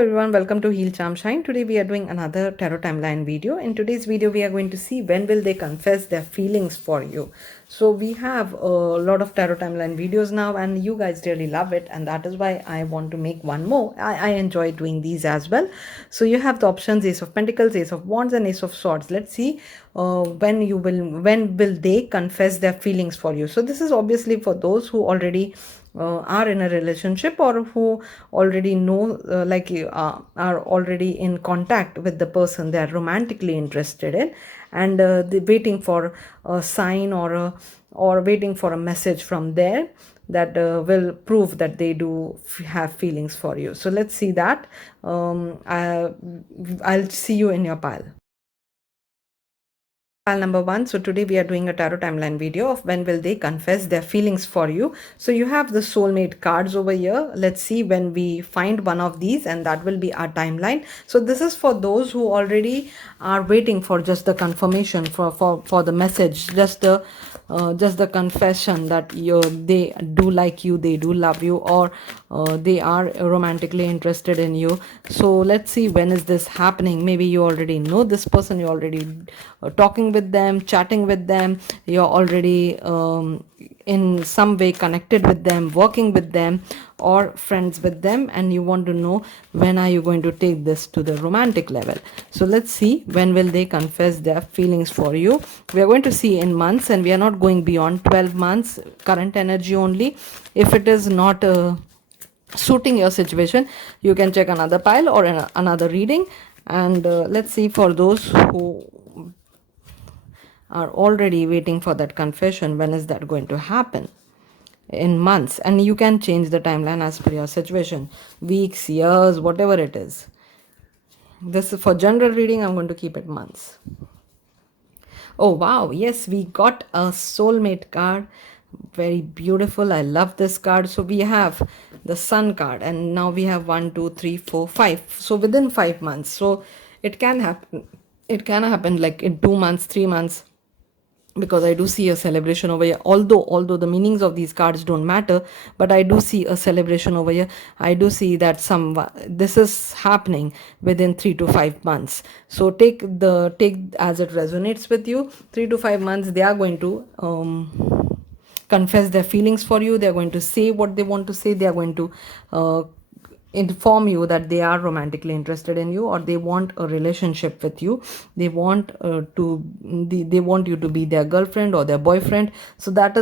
everyone, welcome to Heal Charm Shine. Today we are doing another tarot timeline video. In today's video we are going to see when will they confess their feelings for you. So we have a lot of tarot timeline videos now and you guys really love it, and that is why I want to make one more. I enjoy doing these as well. So you have the options Ace of Pentacles, Ace of Wands and Ace of Swords. Let's see when will they confess their feelings for you. So this is obviously for those who already are in a relationship or who already know are already in contact with the person they are romantically interested in, and they're waiting for a sign or waiting for a message from there that will prove that they do have feelings for you. So let's see that. I'll see you in your pile. Pile number 1. So today we are doing a tarot timeline video of when will they confess their feelings for you. So you have the soulmate cards over here. Let's see when we find one of these, and that will be our timeline. So this is for those who already are waiting for just the confirmation for the message, just the confession that they do like you, they do love you, or they are romantically interested in you. So let's see when is this happening. Maybe you already know this person, you're already talking with them, chatting with them, you're already in some way connected with them, working with them, or friends with them, and you want to know when are you going to take this to the romantic level. So let's see when will they confess their feelings for you. We are going to see in months, and we are not going beyond 12 months current energy only. If it is not suiting your situation, you can check another pile or another reading. And let's see for those who are already waiting for that confession, when is that going to happen. In months, and you can change the timeline as per your situation, weeks, years, whatever it is. This is for general reading. I'm going to keep it months. Oh wow, yes, we got a soulmate card. Very beautiful. I love this card. So we have the sun card, and now we have 1 2 3 4 5. So within 5 months. So it can happen, like in 2 months, 3 months, because I do see a celebration over here. Although the meanings of these cards don't matter, but I do see a celebration over here. I do see that this is happening within 3 to 5 months. So take as it resonates with you. 3 to 5 months, they are going to confess their feelings for you. They are going to say what they want to say. They are going to inform you that they are romantically interested in you, or they want a relationship with you. They want they want you to be their girlfriend or their boyfriend. So that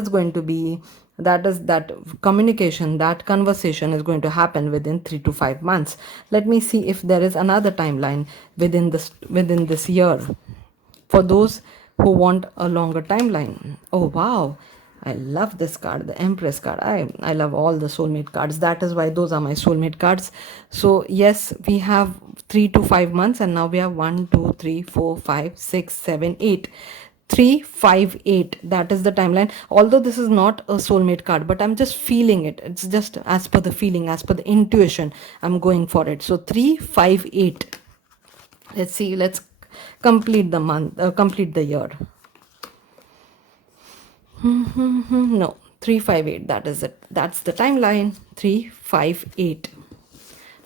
communication, that conversation is going to happen within 3 to 5 months. Let me see if there is another timeline within this year for those who want a longer timeline. Oh wow, I love this card, the Empress card. I love all the soulmate cards. That is why those are my soulmate cards. So yes, we have 3 to 5 months, and now we have 1 2 3 4 5 6 7 8. 3 5 8, that is the timeline. Although this is not a soulmate card, but I'm just feeling it. It's just as per the feeling, as per the intuition, I'm going for it. So 3 5 8. Let's see, let's complete the month, complete the year. No, 3 5 8, that is it. That's the timeline. 3 5 8.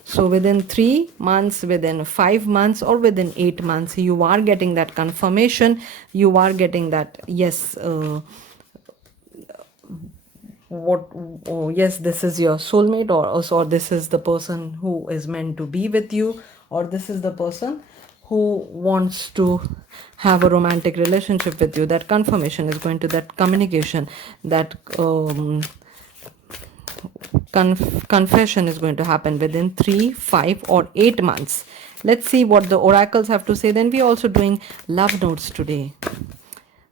So within 3 months, within 5 months, or within 8 months, you are getting that confirmation. You are getting that, yes, yes, this is your soulmate, or this is the person who is meant to be with you, or this is the person who wants to have a romantic relationship with you. That confirmation is going to, that communication, that confession is going to happen within 3 5 or 8 months. Let's see what the oracles have to say. Then we're also doing love notes today.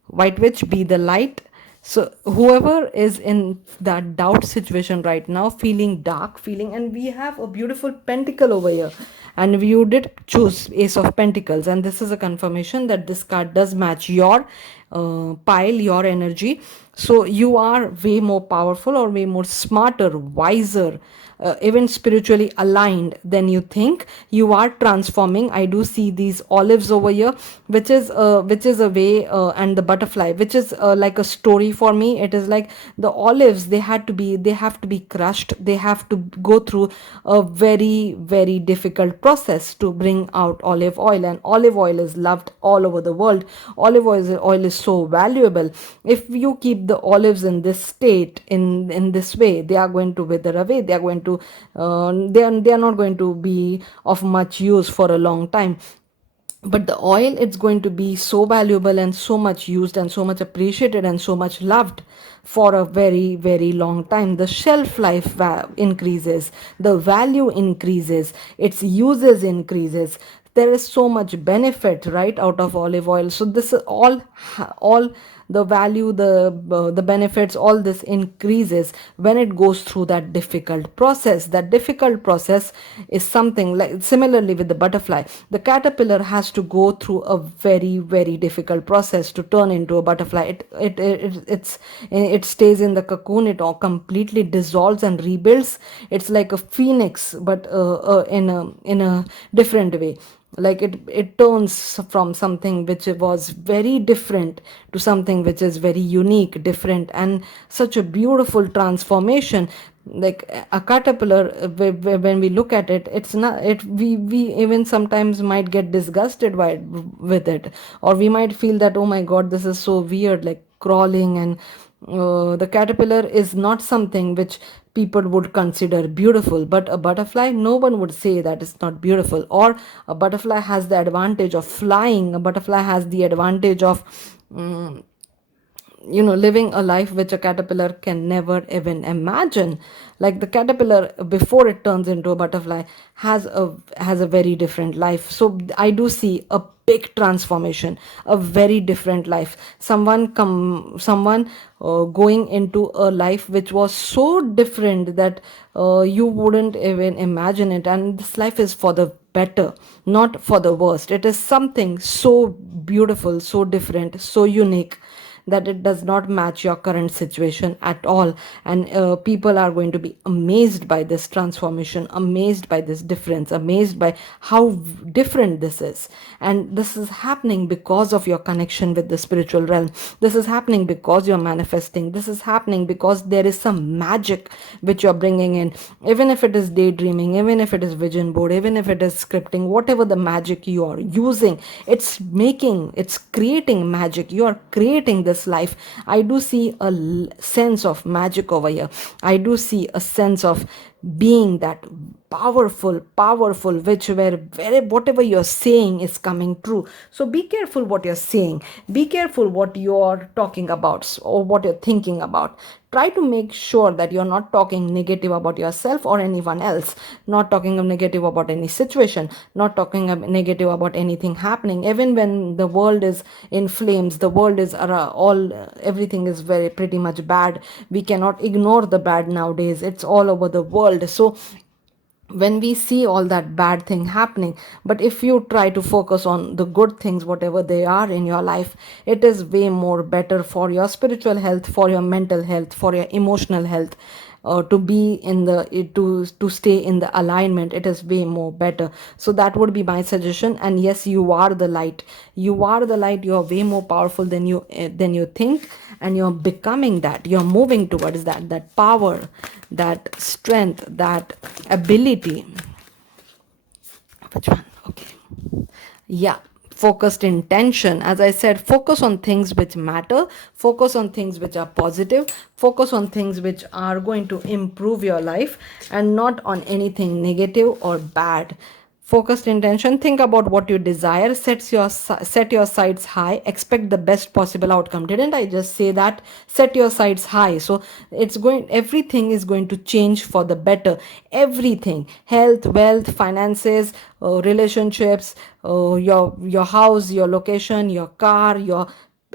White Witch, be the light. So whoever is in that doubt situation right now, feeling dark, and we have a beautiful pentacle over here, and you did choose Ace of Pentacles, and this is a confirmation that this card does match your pile, your energy. So you are way more powerful or way more smarter, wiser, even spiritually aligned than you think. You are transforming. I do see these olives over here, which is a way, and the butterfly, which is like a story for me. It is like the olives, they have to be crushed, they have to go through a very very difficult process to bring out olive oil, and olive oil is loved all over the world. Oil is so valuable. If you keep the olives in this state, in this way, they are going to wither away. They are going to they are not going to be of much use for a long time. But the oil, it's going to be so valuable and so much used and so much appreciated and so much loved for a very very long time. The shelf life increases, the value increases, its uses increases. There is so much benefit, right, out of olive oil. So this is all the value, the benefits, all this increases when it goes through that difficult process. That difficult process is something like, similarly with the butterfly, the caterpillar has to go through a very very difficult process to turn into a butterfly. It stays in the cocoon, it all completely dissolves and rebuilds. It's like a phoenix, but in a different way. Like it turns from something which was very different to something which is very unique, different, and such a beautiful transformation. Like a caterpillar, when we look at it, it's not it we even sometimes might get disgusted with it, or we might feel that, oh my god, this is so weird, like crawling. And the caterpillar is not something which people would consider beautiful. But a butterfly, no one would say that it's not beautiful. Or a butterfly has the advantage of flying, a butterfly has the advantage of living a life which a caterpillar can never even imagine. Like the caterpillar, before it turns into a butterfly, has a very different life. So I do see a big transformation, a very different life. Someone going into a life which was so different that you wouldn't even imagine it. And this life is for the better, not for the worst. It is something so beautiful, so different, so unique, that it does not match your current situation at all. And people are going to be amazed by this transformation, amazed by this difference, amazed by how different this is. And this is happening because of your connection with the spiritual realm. This is happening because you're manifesting. This is happening because there is some magic which you're bringing in. Even if it is daydreaming, even if it is vision board, even if it is scripting, whatever the magic you are using, it's creating magic. You are creating this life. I do see a sense of magic over here. I do see a sense of being that powerful, which where whatever you're saying is coming true. So be careful what you're saying, be careful what you're talking about or what you're thinking about. Try to make sure that you're not talking negative about yourself or anyone else, not talking negative about any situation, not talking negative about anything happening. Even when the world is in flames, the world is all everything is very pretty much bad. We cannot ignore the bad nowadays. It's all over the world. So when we see all that bad thing happening, but if you try to focus on the good things, whatever they are in your life, it is way more better for your spiritual health, for your mental health, for your emotional health. To be in the to stay in the alignment, it is way more better. So that would be my suggestion. And yes, you are the light, you are the light. You are way more powerful than you think, and you're becoming that. You're moving towards that power, that strength, that ability. Which one? Okay. Yeah. Focused intention. As I said, focus on things which matter, focus on things which are positive, focus on things which are going to improve your life, and not on anything negative or bad. Focused intention. Think about what you desire. Set your sights high. Expect the best possible outcome. Didn't I just say that? Set your sights high. So everything is going to change for the better. Everything. Health, wealth, finances, relationships, your house, your location, your car, your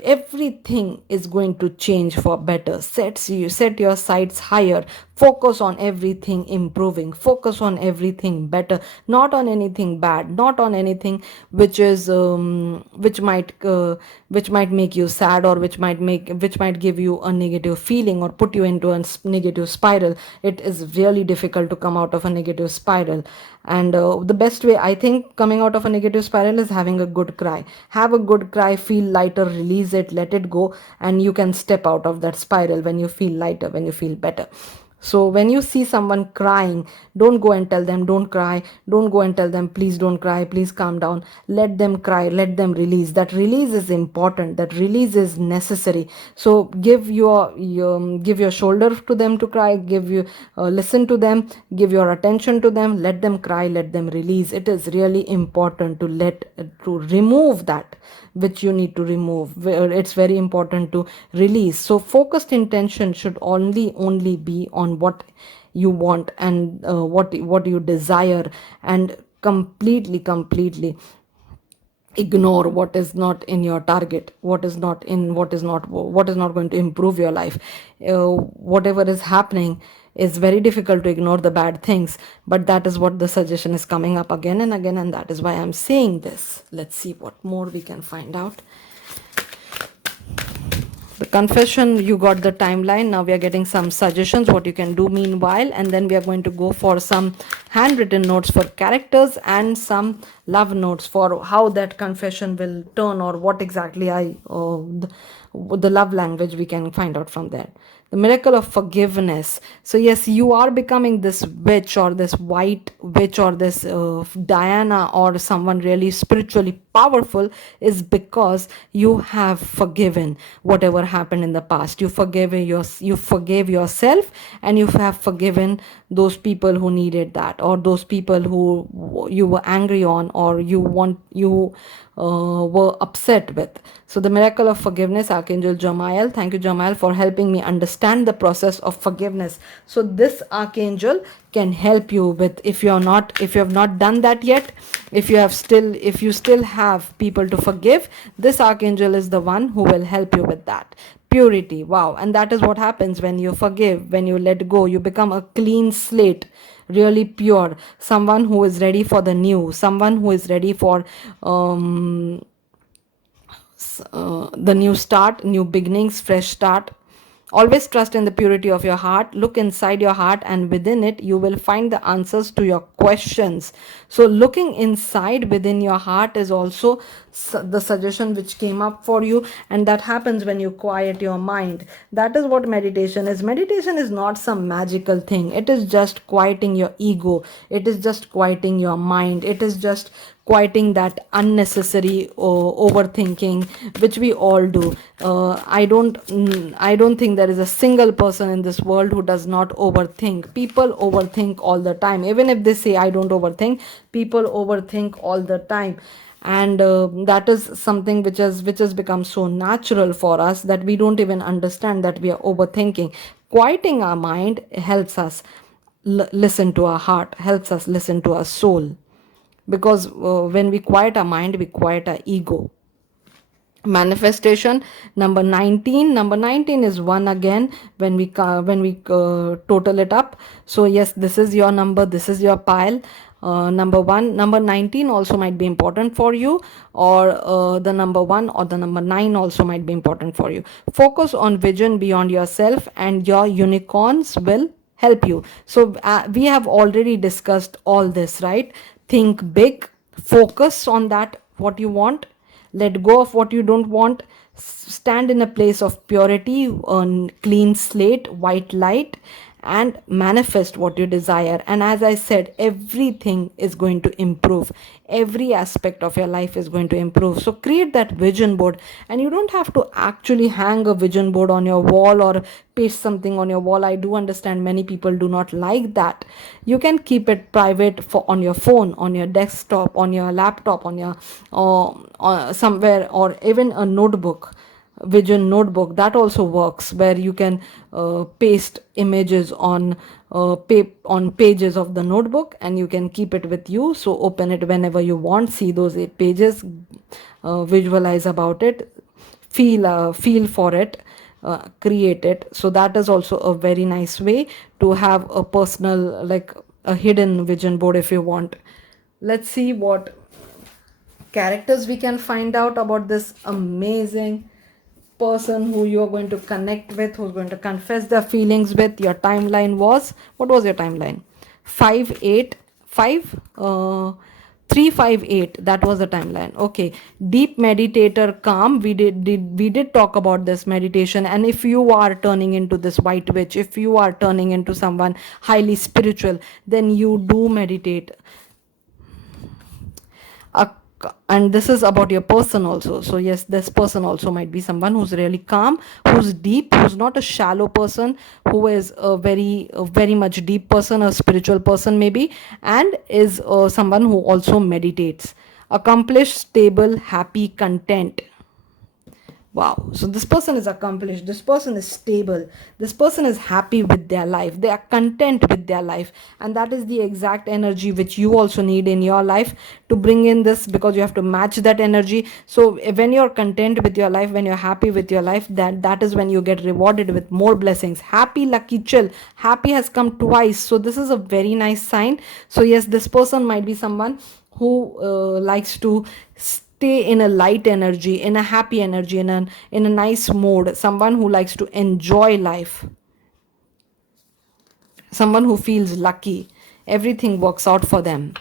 everything is going to change for better. Set your sights higher, focus on everything improving, focus on everything better, not on anything bad, not on anything which is which might make you sad, or which might give you a negative feeling or put you into a negative spiral. It is really difficult to come out of a negative spiral, and the best way, I think, coming out of a negative spiral is having a good cry. Have a good cry, feel lighter, release it, let it go, and you can step out of that spiral when you feel lighter, when you feel better. So when you see someone crying, don't go and tell them don't cry, don't go and tell them please don't cry, please calm down. Let them cry, let them release. That release is important, that release is necessary. So give your shoulder to them to cry, give you listen to them, give your attention to them, let them cry, let them release. It is really important to remove that which you need to remove. It's very important to release. So focused intention should only be on what you want, and what you desire, and completely ignore what is not in your target, what is not going to improve your life. Whatever is happening is very difficult to ignore the bad things, but that is what the suggestion is coming up again and again, and that is why I'm saying this. Let's see what more we can find out. The confession, you got the timeline. Now we are getting some suggestions what you can do meanwhile, and then we are going to go for some handwritten notes for characters and some love notes for how that confession will turn, or what exactly the love language we can find out from there. The miracle of forgiveness. So yes, you are becoming this witch, or this white witch, or this Diana, or someone really spiritually powerful, is because you have forgiven whatever happened in the past. You forgave yourself, and you have forgiven those people who needed that, or those people who you were angry on, or you were upset with. So the miracle of forgiveness, Archangel Jamael. Thank you, Jamael, for helping me understand the process of forgiveness. So this archangel can help you with, if you have not done that yet, if you still have people to forgive, this archangel is the one who will help you with that. Purity. Wow. And that is what happens when you forgive, when you let go. You become a clean slate, really pure, someone who is ready for the new, someone who is ready for the new start, new beginnings, fresh start. Always trust in the purity of your heart. Look inside your heart, and within it, you will find the answers to your questions. So, looking inside within your heart is also the suggestion which came up for you, and that happens when you quiet your mind. That is what meditation is. Meditation is not some magical thing, it is just quieting your ego, it is just quieting your mind, it is just quieting that unnecessary overthinking which we all do. I don't think there is a single person in this world who does not overthink. People overthink all the time. Even if they say I don't overthink, people overthink all the time. And that is something which has become so natural for us that we don't even understand that we are overthinking. Quieting our mind helps us listen to our heart, helps us listen to our soul, because when we quiet our mind, we quiet our ego. Manifestation, number 19. Number 19 is one again when we total it up. So yes, this is your number, this is your pile. Number 1, number 19 also might be important for you, or the number 1 or the number 9 also might be important for you. Focus on vision beyond yourself, and your unicorns will help you. So we have already discussed all this, right? Think big, focus on that what you want, let go of what you don't want, stand in a place of purity, on clean slate, white light, and manifest what you desire. And as I said, everything is going to improve, every aspect of your life is going to improve. So create that vision board, and you don't have to actually hang a vision board on your wall or paste something on your wall. I do understand many people do not like that. You can keep it private on your phone, on your desktop, on your laptop, on your somewhere, or even a notebook, vision notebook. That also works, where you can paste images on pages of the notebook, and you can keep it with you. So open it whenever you want, see those 8 pages, visualize about it, feel for it, create it. So that is also a very nice way to have a personal, like a hidden vision board if you want. Let's see what characters we can find out about this amazing person who you are going to connect with, who's going to confess their feelings with. Your timeline was, what was your timeline? 585, 358, that was the timeline. Okay, deep meditator, calm, we did talk about this meditation. And if you are turning into this white witch, if you are turning into someone highly spiritual, then you do meditate. a, and this is about your person also. So yes, this person also might be someone who's really calm, who's deep, who's not a shallow person, who is a very much deep person, a spiritual person maybe, and is someone who also meditates. Accomplished, stable, happy, content. Wow. So this person is accomplished. This person is stable. This person is happy with their life. They are content with their life. And that is the exact energy which you also need in your life to bring in this, because you have to match that energy. So when you're content with your life, when you're happy with your life, that is when you get rewarded with more blessings. Happy, lucky, chill. Happy has come twice. So this is a very nice sign. So yes, this person might be someone who likes to stay in a light energy, in a happy energy, in a nice mode, someone who likes to enjoy life, someone who feels lucky, everything works out for them.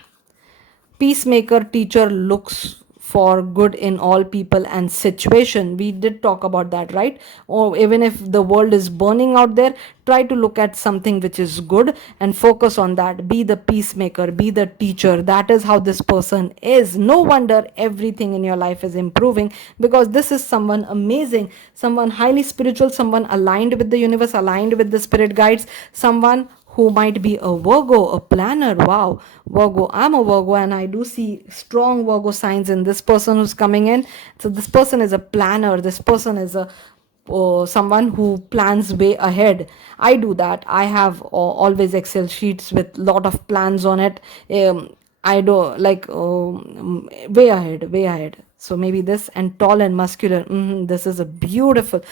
Peacemaker, teacher, looks for good in all people and situation. We did talk about that, right? Or even if the world is burning out there, try to look at something which is good and focus on that. Be the peacemaker, be the teacher. That is how this person is. No wonder everything in your life is improving, because this is someone amazing, someone highly spiritual, someone aligned with the universe, aligned with the spirit guides, someone who might be a Virgo, a planner. Wow, Virgo. I'm a Virgo and I do see strong Virgo signs in this person who's coming in. So this person is a planner. This person is a someone who plans way ahead. I do that. I have always Excel sheets with lot of plans on it. I do like way ahead, way ahead. So maybe this, and tall and muscular. This is a beautiful,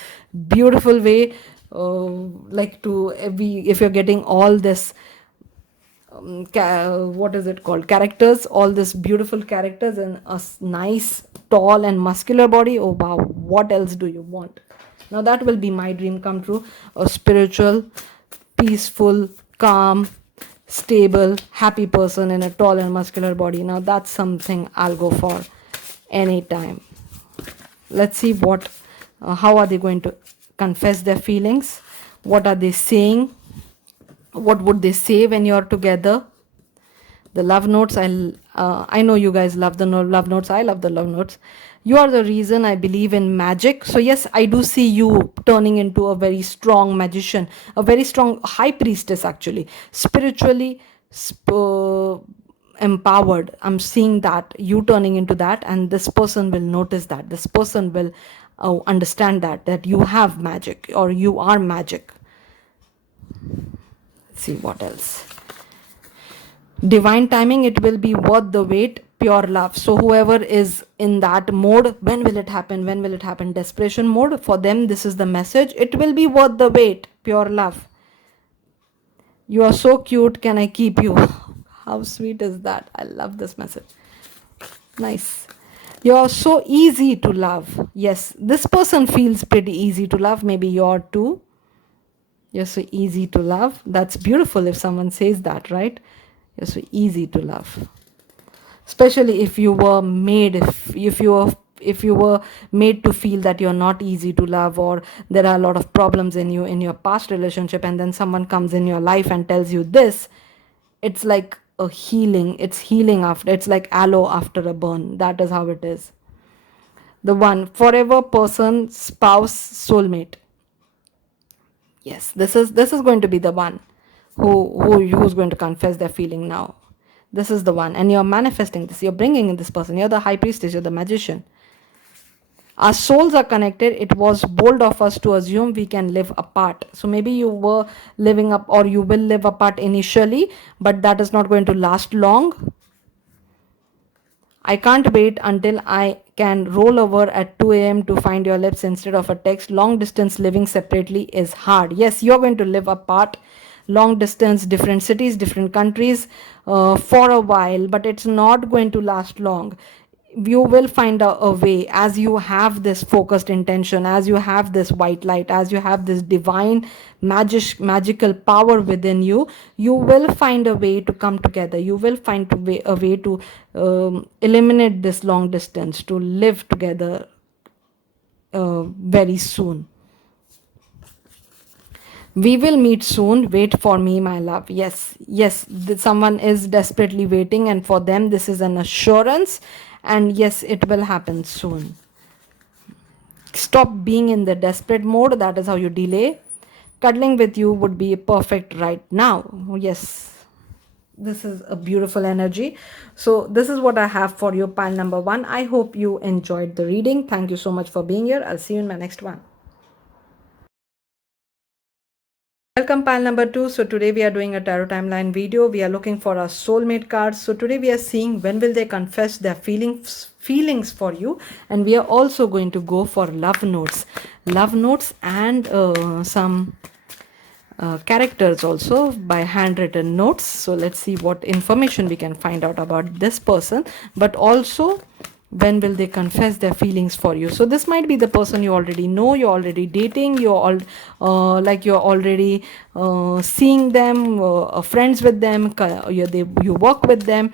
beautiful way. Like to if you're getting all this what is it called, characters, all this beautiful characters and a nice tall and muscular body. Oh wow, what else do you want? Now that will be my dream come true. A spiritual, peaceful, calm, stable, happy person in a tall and muscular body. Now that's something I'll go for anytime. Let's see what how are they going to confess their feelings, what are they saying, what would they say when you're together. The love notes, I know you guys love the love notes. I love the love notes. You are the reason I believe in magic. So yes, I do see you turning into a very strong magician, a very strong high priestess, actually spiritually empowered. I'm seeing that you turning into that, and this person will notice that. This person will understand that you have magic, or you are magic. Let's see what else. Divine timing, it will be worth the wait, pure love. So whoever is in that mode, when will it happen, when will it happen, desperation mode, for them this is the message. It will be worth the wait, pure love. You are so cute, can I keep you? How sweet is that? I love this message. Nice. You are so easy to love. Yes, this person feels pretty easy to love. Maybe you're too. You're so easy to love. That's beautiful if someone says that, right? You're so easy to love. Especially if you were made, if you were made to feel that you're not easy to love, or there are a lot of problems in you in your past relationship, and then someone comes in your life and tells you this, it's like a healing. It's healing after, it's like aloe after a burn. That is how it is. The one, forever person, spouse, soulmate. Yes, this is going to be the one who's going to confess their feeling now. This is the one, and you're manifesting this. You're bringing in this person. You're the high priestess. You're the magician. Our souls are connected. It was bold of us to assume we can live apart. So maybe you were living up, or you will live apart initially, but that is not going to last long. I can't wait until I can roll over at 2 a.m. to find your lips instead of a text. Long distance living separately is hard. Yes, you're going to live apart, long distance, different cities, different countries, for a while, but it's not going to last long. You will find a way, as you have this focused intention, as you have this white light, as you have this divine magical power within you. You will find a way to come together. You will find a way to eliminate this long distance, to live together very soon. We will meet soon. Wait for me, my love. Yes, yes, someone is desperately waiting, and for them, this is an assurance. And yes, it will happen soon. Stop being in the desperate mode. That is how you delay. Cuddling with you would be perfect right now. Yes, this is a beautiful energy. So this is what I have for you, pile number 1. I hope you enjoyed the reading. Thank you so much for being here. I'll see you in my next one. Welcome, pile number 2. So today we are doing a tarot timeline video. We are looking for our soulmate cards. So today we are seeing when will they confess their feelings for you, and we are also going to go for love notes and some characters also by handwritten notes. So let's see what information we can find out about this person, but also when will they confess their feelings for you. So this might be the person you already know, you're already dating, you're all you're already seeing them, friends with them, you work with them,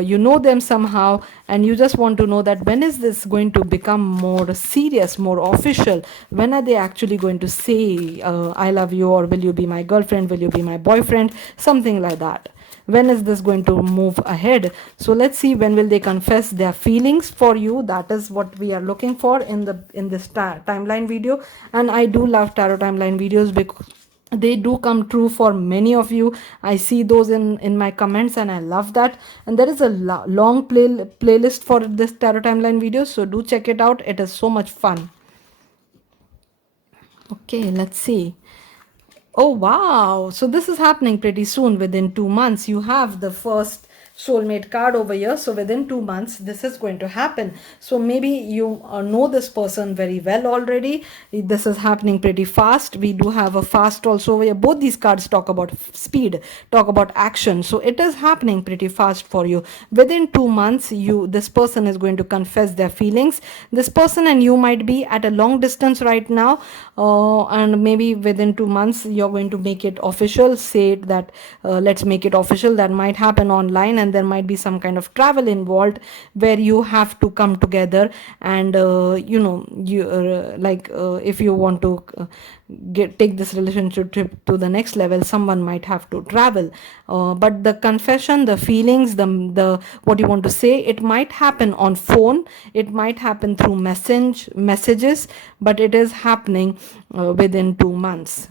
you know them somehow, and you just want to know that when is this going to become more serious, more official. When are they actually going to say I love you, or will you be my girlfriend, will you be my boyfriend, something like that. When is this going to move ahead? So let's see when will they confess their feelings for you. That is what we are looking for in this timeline video. And I do love tarot timeline videos because they do come true for many of you. I see those in my comments, and I love that. And there is a long playlist for this tarot timeline video, so do check it out. It is so much fun. Okay, let's see. Oh, wow. So this is happening pretty soon. Within 2 months, you have the first soulmate card over here. So within 2 months, this is going to happen. So maybe you know this person very well already. This is happening pretty fast. We do have a fast also over here. Both these cards talk about speed, talk about action. So it is happening pretty fast for you. Within 2 months, this person is going to confess their feelings. This person and you might be at a long distance right now, and maybe within 2 months you're going to make it official. Say that let's make it official. That might happen online, and there might be some kind of travel involved where you have to come together, and if you want to take this relationship to the next level, someone might have to travel. But the confession, the feelings, the what you want to say, it might happen on phone, it might happen through messages, but it is happening within 2 months.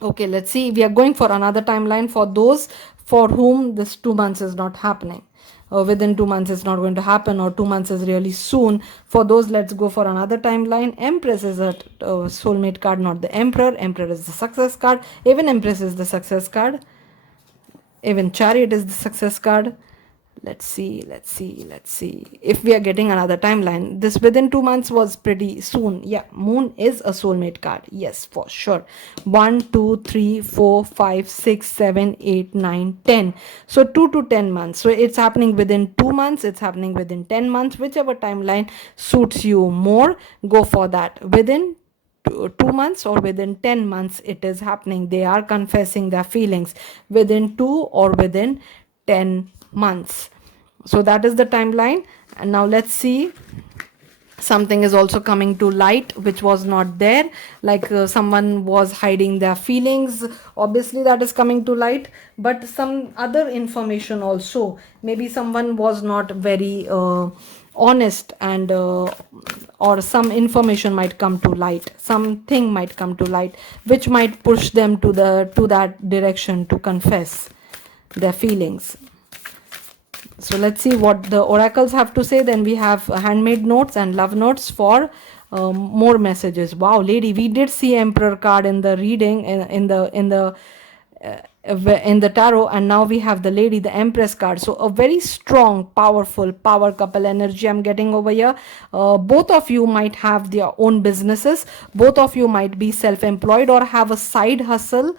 Okay, let's see. We are going for another timeline for those for whom this 2 months is not happening. Within 2 months it's not going to happen, or 2 months is really soon. For those, let's go for another timeline. Empress is a soulmate card, not the Emperor. Emperor is the success card. Even Empress is the success card. Even Chariot is the success card. Let's see if we are getting another timeline. This within 2 months was pretty soon. Yeah, Moon is a soulmate card. Yes, for sure. 1 2 3 4 5 6 7 8 9 10. So 2 to 10 months. So it's happening within 2 months, it's happening within 10 months. Whichever timeline suits you more, go for that. Within 2 months or within 10 months it is happening. They are confessing their feelings within 2 or within 10 months. So that is the timeline. And now let's see, something is also coming to light which was not there, like someone was hiding their feelings. Obviously that is coming to light, but some other information also. Maybe someone was not very honest, and or some information might come to light, something might come to light which might push them to that direction to confess their feelings. So let's see what the oracles have to say. Then we have handmade notes and love notes for more messages. Wow, lady, we did see Emperor card in the reading, in the in the tarot. And now we have the lady, the empress card. So a very strong, powerful power couple energy I'm getting over here. Both of you might have their own businesses, both of you might be self-employed or have a side hustle,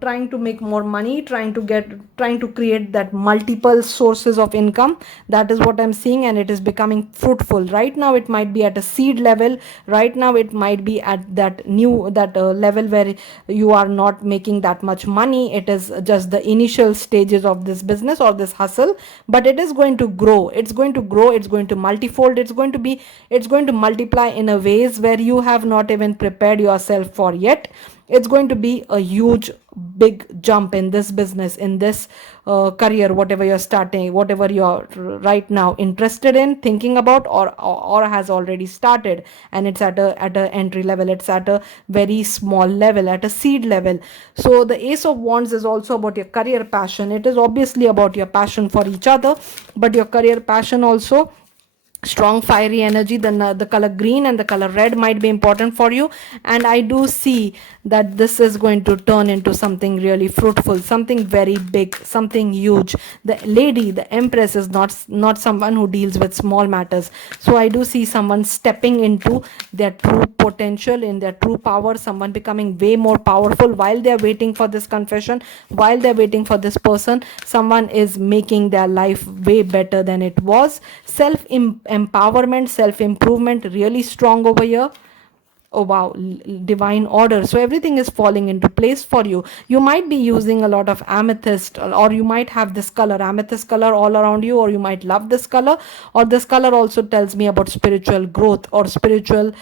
trying to make more money, trying to create that multiple sources of income. That is what I'm seeing, and it is becoming fruitful. Right now it might be at a seed level, right now it might be at that level where you are not making that much money. It is just the initial stages of this business or this hustle, but it is going to grow, it's going to multifold, it's going to multiply in a ways where you have not even prepared yourself for yet. It's going to be a huge big jump in this business, in this career, whatever you're starting, whatever you're right now interested in, thinking about, or has already started, and it's at a entry level, it's at a very small level, at a seed level. So the Ace of Wands is also about your career passion. It is obviously about your passion for each other, but your career passion also, strong fiery energy. Then the color green and the color red might be important for you, and I do see that this is going to turn into something really fruitful, something very big, something huge. The lady, the empress, is not someone who deals with small matters. So I do see someone stepping into their true potential, in their true power, someone becoming way more powerful while they're waiting for this confession, while they're waiting for this person. Someone is making their life way better than it was. Self empowerment, self improvement, really strong over here. Oh wow, divine order. So everything is falling into place for you. You might be using a lot of amethyst, or you might have this color, amethyst color, all around you, or you might love this color. Or this color also tells me about spiritual growth, or spiritually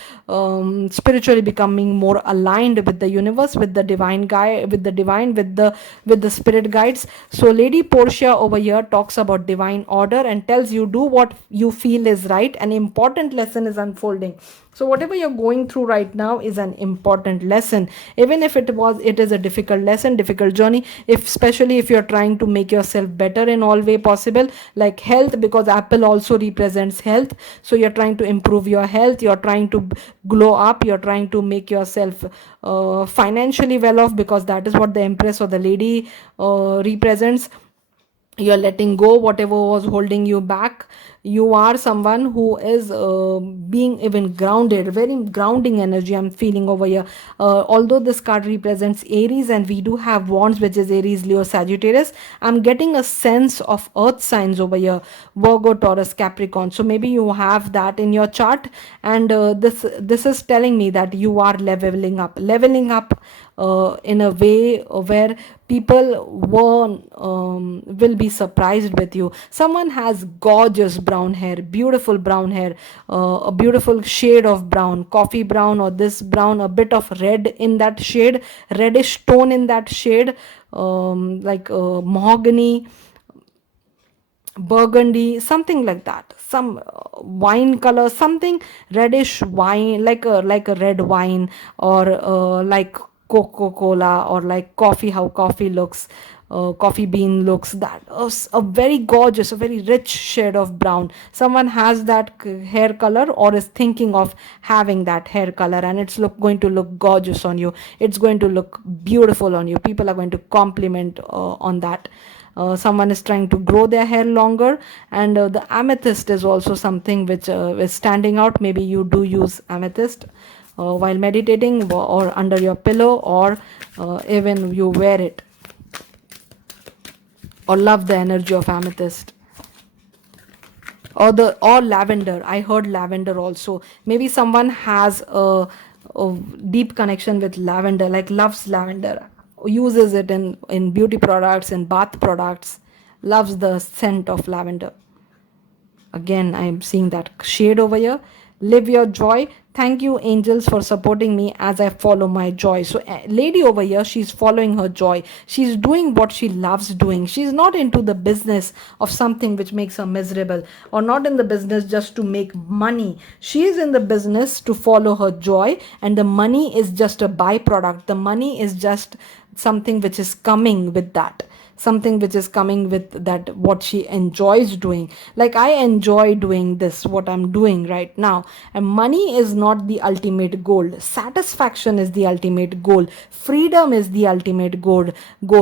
becoming more aligned with the universe, with the divine guy, with the divine, with the spirit guides. So Lady Portia over here talks about divine order and tells you, do what you feel is right. An important lesson is unfolding. So whatever you're going through right now is an important lesson, even if it is a difficult lesson, difficult journey. If especially if you're trying to make yourself better in all way possible, like health, because apple also represents health. So you're trying to improve your health, you're trying to glow up, you're trying to make yourself financially well off, because that is what the empress or the lady represents. You're letting go whatever was holding you back. You are someone who is being even grounded, very grounding energy I'm feeling over here. Although this card represents Aries, and we do have wands, which is Aries, Leo, Sagittarius, I'm getting a sense of earth signs over here: Virgo, Taurus, Capricorn. So maybe you have that in your chart, and this is telling me that you are leveling up in a way where people will be surprised with you. Someone has gorgeous brown hair, beautiful brown hair, a beautiful shade of brown, coffee brown, or this brown, a bit of red in that shade, reddish tone in that shade, like mahogany, burgundy, something like that, some wine color, something reddish wine, like a red wine, or like Coca-Cola, or like coffee, how coffee looks, coffee bean looks. That is a very gorgeous, a very rich shade of brown. Someone has that hair color, or is thinking of having that hair color, and it's going to look gorgeous on you, it's going to look beautiful on you. People are going to compliment on that. Someone is trying to grow their hair longer, and the amethyst is also something which is standing out. Maybe you do use amethyst while meditating, or under your pillow, or even you wear it, or love the energy of amethyst, or lavender. I heard lavender also. Maybe someone has a deep connection with lavender, like loves lavender, uses it in beauty products, in bath products, loves the scent of lavender. Again, I'm seeing that shade over here. Live your joy. Thank you, angels, for supporting me as I follow my joy. So lady over here, she's following her joy, she's doing what she loves doing. She's not into the business of something which makes her miserable, or not in the business just to make money. She is in the business to follow her joy, and the money is just a byproduct. The money is just something which is coming with that. something which is coming with that what she enjoys doing. Like I enjoy doing this what I'm doing right now, and money is not the ultimate goal. Satisfaction is the ultimate goal. Freedom is the ultimate goal.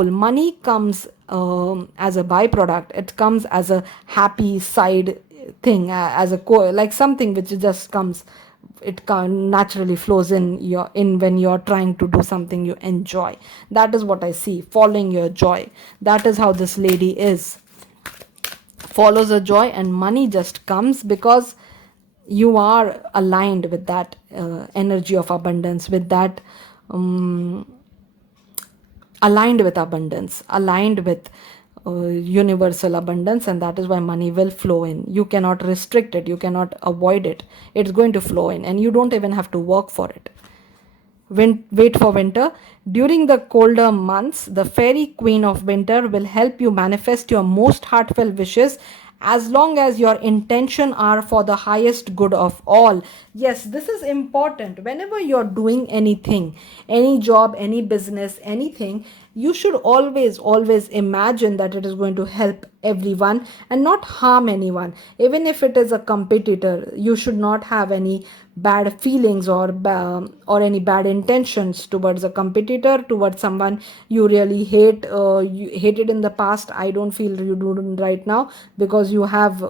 Money comes as a byproduct. It comes as a happy side thing, as a like something which just comes. It naturally flows in when you're trying to do something you enjoy. That is what I see, following your joy. That is how this lady is, follows her joy, and money just comes because you are aligned with that energy of abundance, with that aligned with abundance, aligned with universal abundance, and that is why money will flow in. You cannot restrict it, you cannot avoid it. It's going to flow in, and you don't even have to work for it. Wait for winter. During the colder months, the fairy queen of winter will help you manifest your most heartfelt wishes, as long as your intention are for the highest good of all. Yes, this is important. Whenever you're doing anything, any job, any business, anything, you should always imagine that it is going to help everyone and not harm anyone. Even if it is a competitor, you should not have any bad feelings or any bad intentions towards a competitor, towards someone you really you hated in the past. I don't feel you do right now, because you have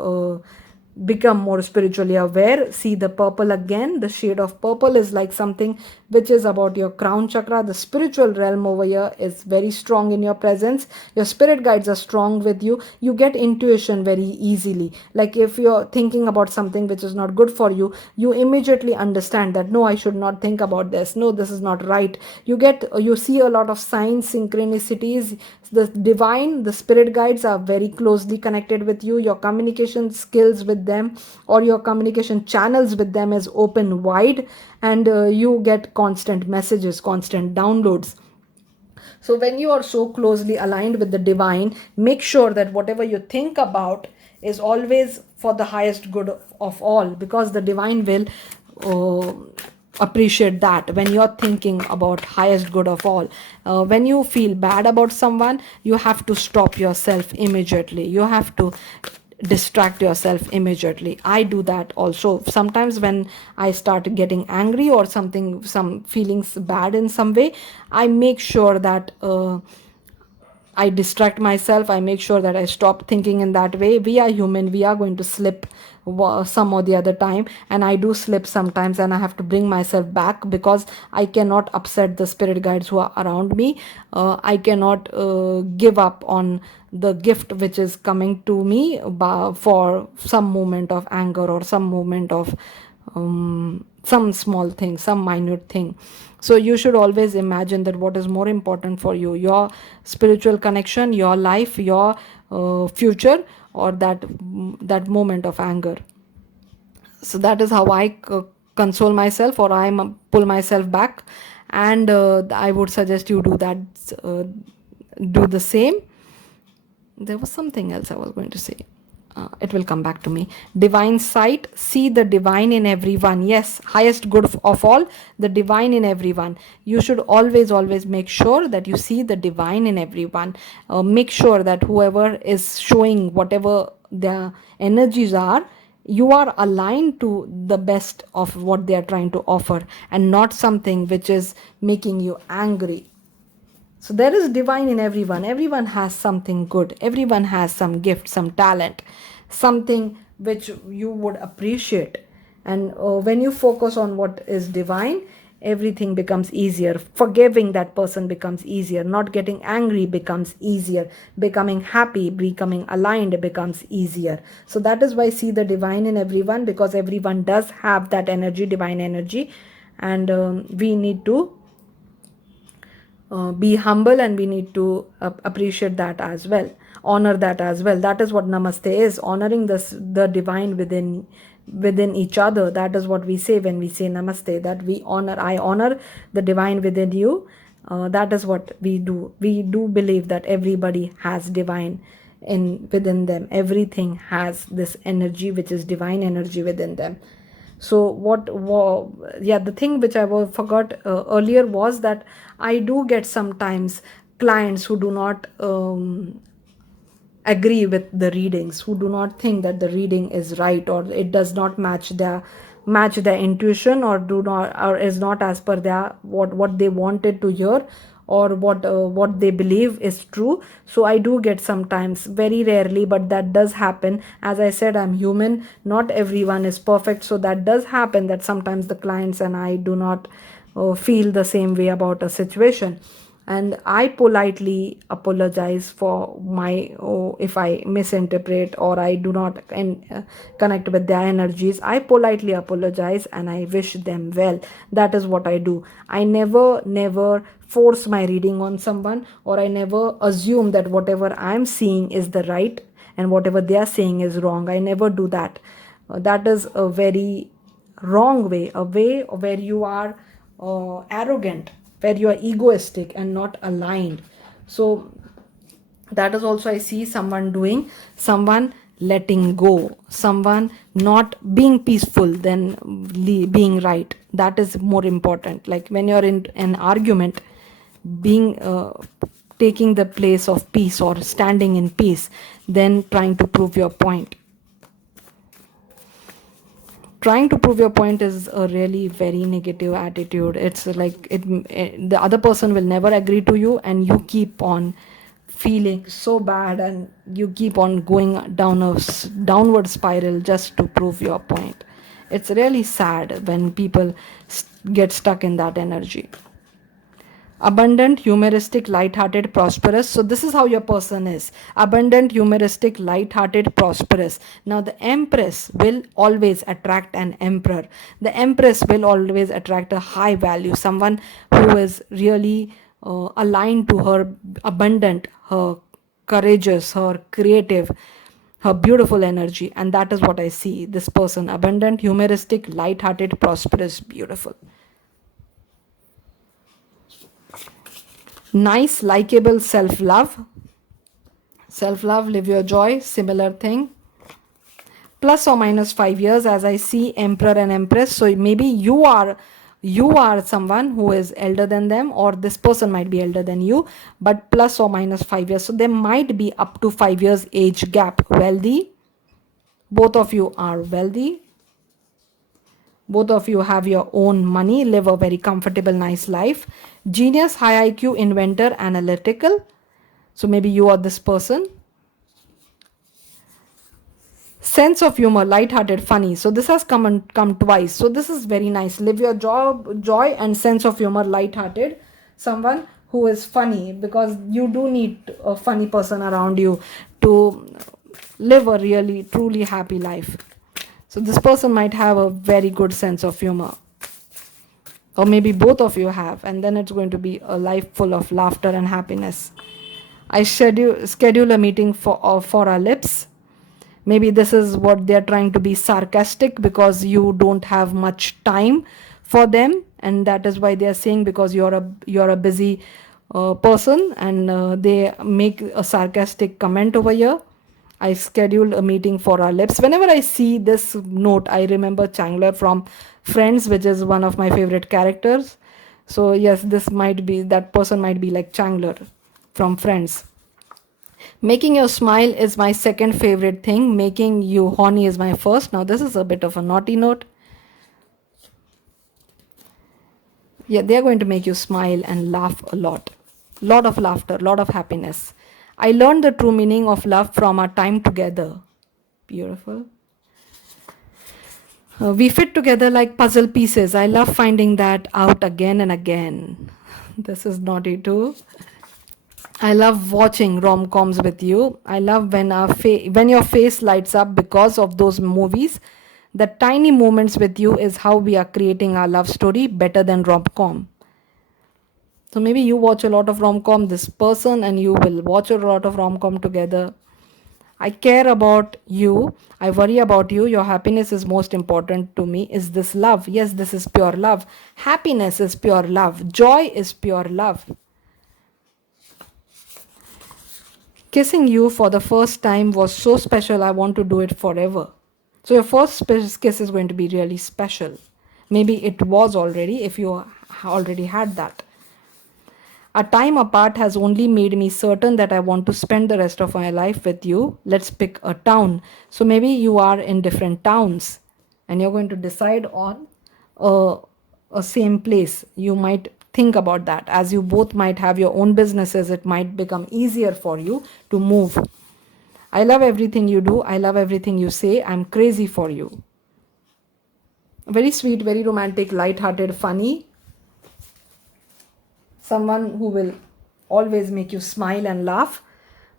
become more spiritually aware. See the purple again. The shade of purple is like something which is about your crown chakra. The spiritual realm over here is very strong in your presence. Your spirit guides are strong with you. You get intuition very easily. Like if you're thinking about something which is not good for you, you immediately understand that no, I should not think about this, no, this is not right. You see a lot of signs, synchronicities. The divine, the spirit guides are very closely connected with you. Your communication skills with them, or your communication channels with them, is open wide, and you get constant messages, constant downloads. So when you are so closely aligned with the divine, make sure that whatever you think about is always for the highest good of all, because the divine will uh, appreciate that. When you're thinking about highest good of all, when you feel bad about someone, you have to stop yourself immediately. You have to distract yourself immediately. I do that also sometimes. When I start getting angry or something, some feelings bad in some way, I make sure that I distract myself. I make sure that I stop thinking in that way. We are human. We are going to slip some or the other time. And I do slip sometimes, and I have to bring myself back, because I cannot upset the spirit guides who are around me. I cannot give up on the gift which is coming to me for some moment of anger, or some moment of some small thing, some minute thing. So you should always imagine that what is more important for you, your spiritual connection, your life, your future, or that moment of anger. So that is how I console myself, or I pull myself back. And I would suggest you do that. uh, do the same. There was something else I was going to say. It will come back to me. Divine sight, see the divine in everyone. Yes, highest good of all, the divine in everyone. You should always make sure that you see the divine in everyone. Make sure that whoever is showing whatever their energies are, you are aligned to the best of what they are trying to offer, and not something which is making you angry. So there is divine in everyone. Everyone has something good. Everyone has some gift, some talent, something which you would appreciate. And when you focus on what is divine, everything becomes easier. Forgiving that person becomes easier. Not getting angry becomes easier. Becoming happy, becoming aligned becomes easier. So that is why see the divine in everyone, because everyone does have that energy, divine energy. And we need to be humble, and we need to appreciate that as well, honor that as well. That is what namaste is, honoring the divine within each other. That is what we say when we say namaste, that I honor the divine within you. That is what we do. We do believe that everybody has divine within them. Everything has this energy which is divine energy within them. So yeah, the thing which I forgot earlier was that I do get sometimes clients who do not agree with the readings, who do not think that the reading is right, or it does not match their intuition, or do not, or is not as per their what they wanted to hear, or what they believe is true. So I do get sometimes, very rarely, but that does happen. As I said, I'm human, not everyone is perfect, so that does happen, that sometimes the clients and I do not feel the same way about a situation. And I politely apologize for my, if I misinterpret or I do not connect with their energies. I politely apologize and I wish them well. That is what I do. I never force my reading on someone, or I never assume that whatever I'm seeing is the right and whatever they are saying is wrong. I never do that. That is a very wrong way, a way where you are arrogant, where you are egoistic and not aligned. So that is also I see someone doing, someone letting go, someone not being peaceful than being right. That is more important. Like when you're in an argument, being taking the place of peace or standing in peace, then trying to prove your point. Trying to prove your point is a really very negative attitude. It's like the other person will never agree to you, and you keep on feeling so bad, and you keep on going down a downward spiral just to prove your point. It's really sad when people get stuck in that energy. Abundant, humoristic, light-hearted, prosperous. So this is how your person is: abundant, humoristic, light-hearted, prosperous. Now the empress will always attract an emperor. The empress will always attract a high value, someone who is really aligned to her abundant, her courageous, her creative, her beautiful energy. And that is what I see: this person: abundant, humoristic, light-hearted, prosperous, beautiful. Nice, likable, self-love. Self-love, live your joy, similar thing. Plus or minus 5 years, as I see emperor and empress. So maybe you are someone who is elder than them, or this person might be elder than you, but plus or minus 5 years. So there might be up to 5 years age gap. Wealthy, both of you are wealthy. Both of you have your own money, live a very comfortable, nice life. Genius, high IQ, inventor, analytical. So maybe you are this person. Sense of humor, light-hearted, funny. So this has come twice. So this is very nice. Live your joy and sense of humor, light-hearted. Someone who is funny, because you do need a funny person around you to live a really, truly happy life. So this person might have a very good sense of humor. Or maybe both of you have, and then it's going to be a life full of laughter and happiness. I schedule a meeting for our lips. Maybe this is what they're trying to be sarcastic, because you don't have much time for them, and that is why they are saying, because you're a busy person, and they make a sarcastic comment over here. I scheduled a meeting for our lips. Whenever I see this note, I remember Chandler from Friends, which is one of my favorite characters. So yes, that person might be like Chandler from Friends. Making you smile is my second favorite thing. Making you horny is my first. Now this is a bit of a naughty note. Yeah, they're going to make you smile and laugh a lot. Lot of laughter, lot of happiness. I learned the true meaning of love from our time together. Beautiful. We fit together like puzzle pieces. I love finding that out again and again. This is naughty too. I love watching rom-coms with you. I love when your face lights up because of those movies. The tiny moments with you is how we are creating our love story better than rom-com. So maybe you watch a lot of rom-com, this person, and you will watch a lot of rom-com together. I care about you. I worry about you. Your happiness is most important to me. Is this love? Yes, this is pure love. Happiness is pure love. Joy is pure love. Kissing you for the first time was so special. I want to do it forever. So your first kiss is going to be really special. Maybe it was already, if you already had that. Our time apart has only made me certain that I want to spend the rest of my life with you. Let's pick a town. So maybe you are in different towns and you're going to decide on a, a same place. You might think about that. As you both might have your own businesses, it might become easier for you to move. I love everything you do. I love everything you say. I'm crazy for you. Very sweet, very romantic, light-hearted, funny. Someone who will always make you smile and laugh.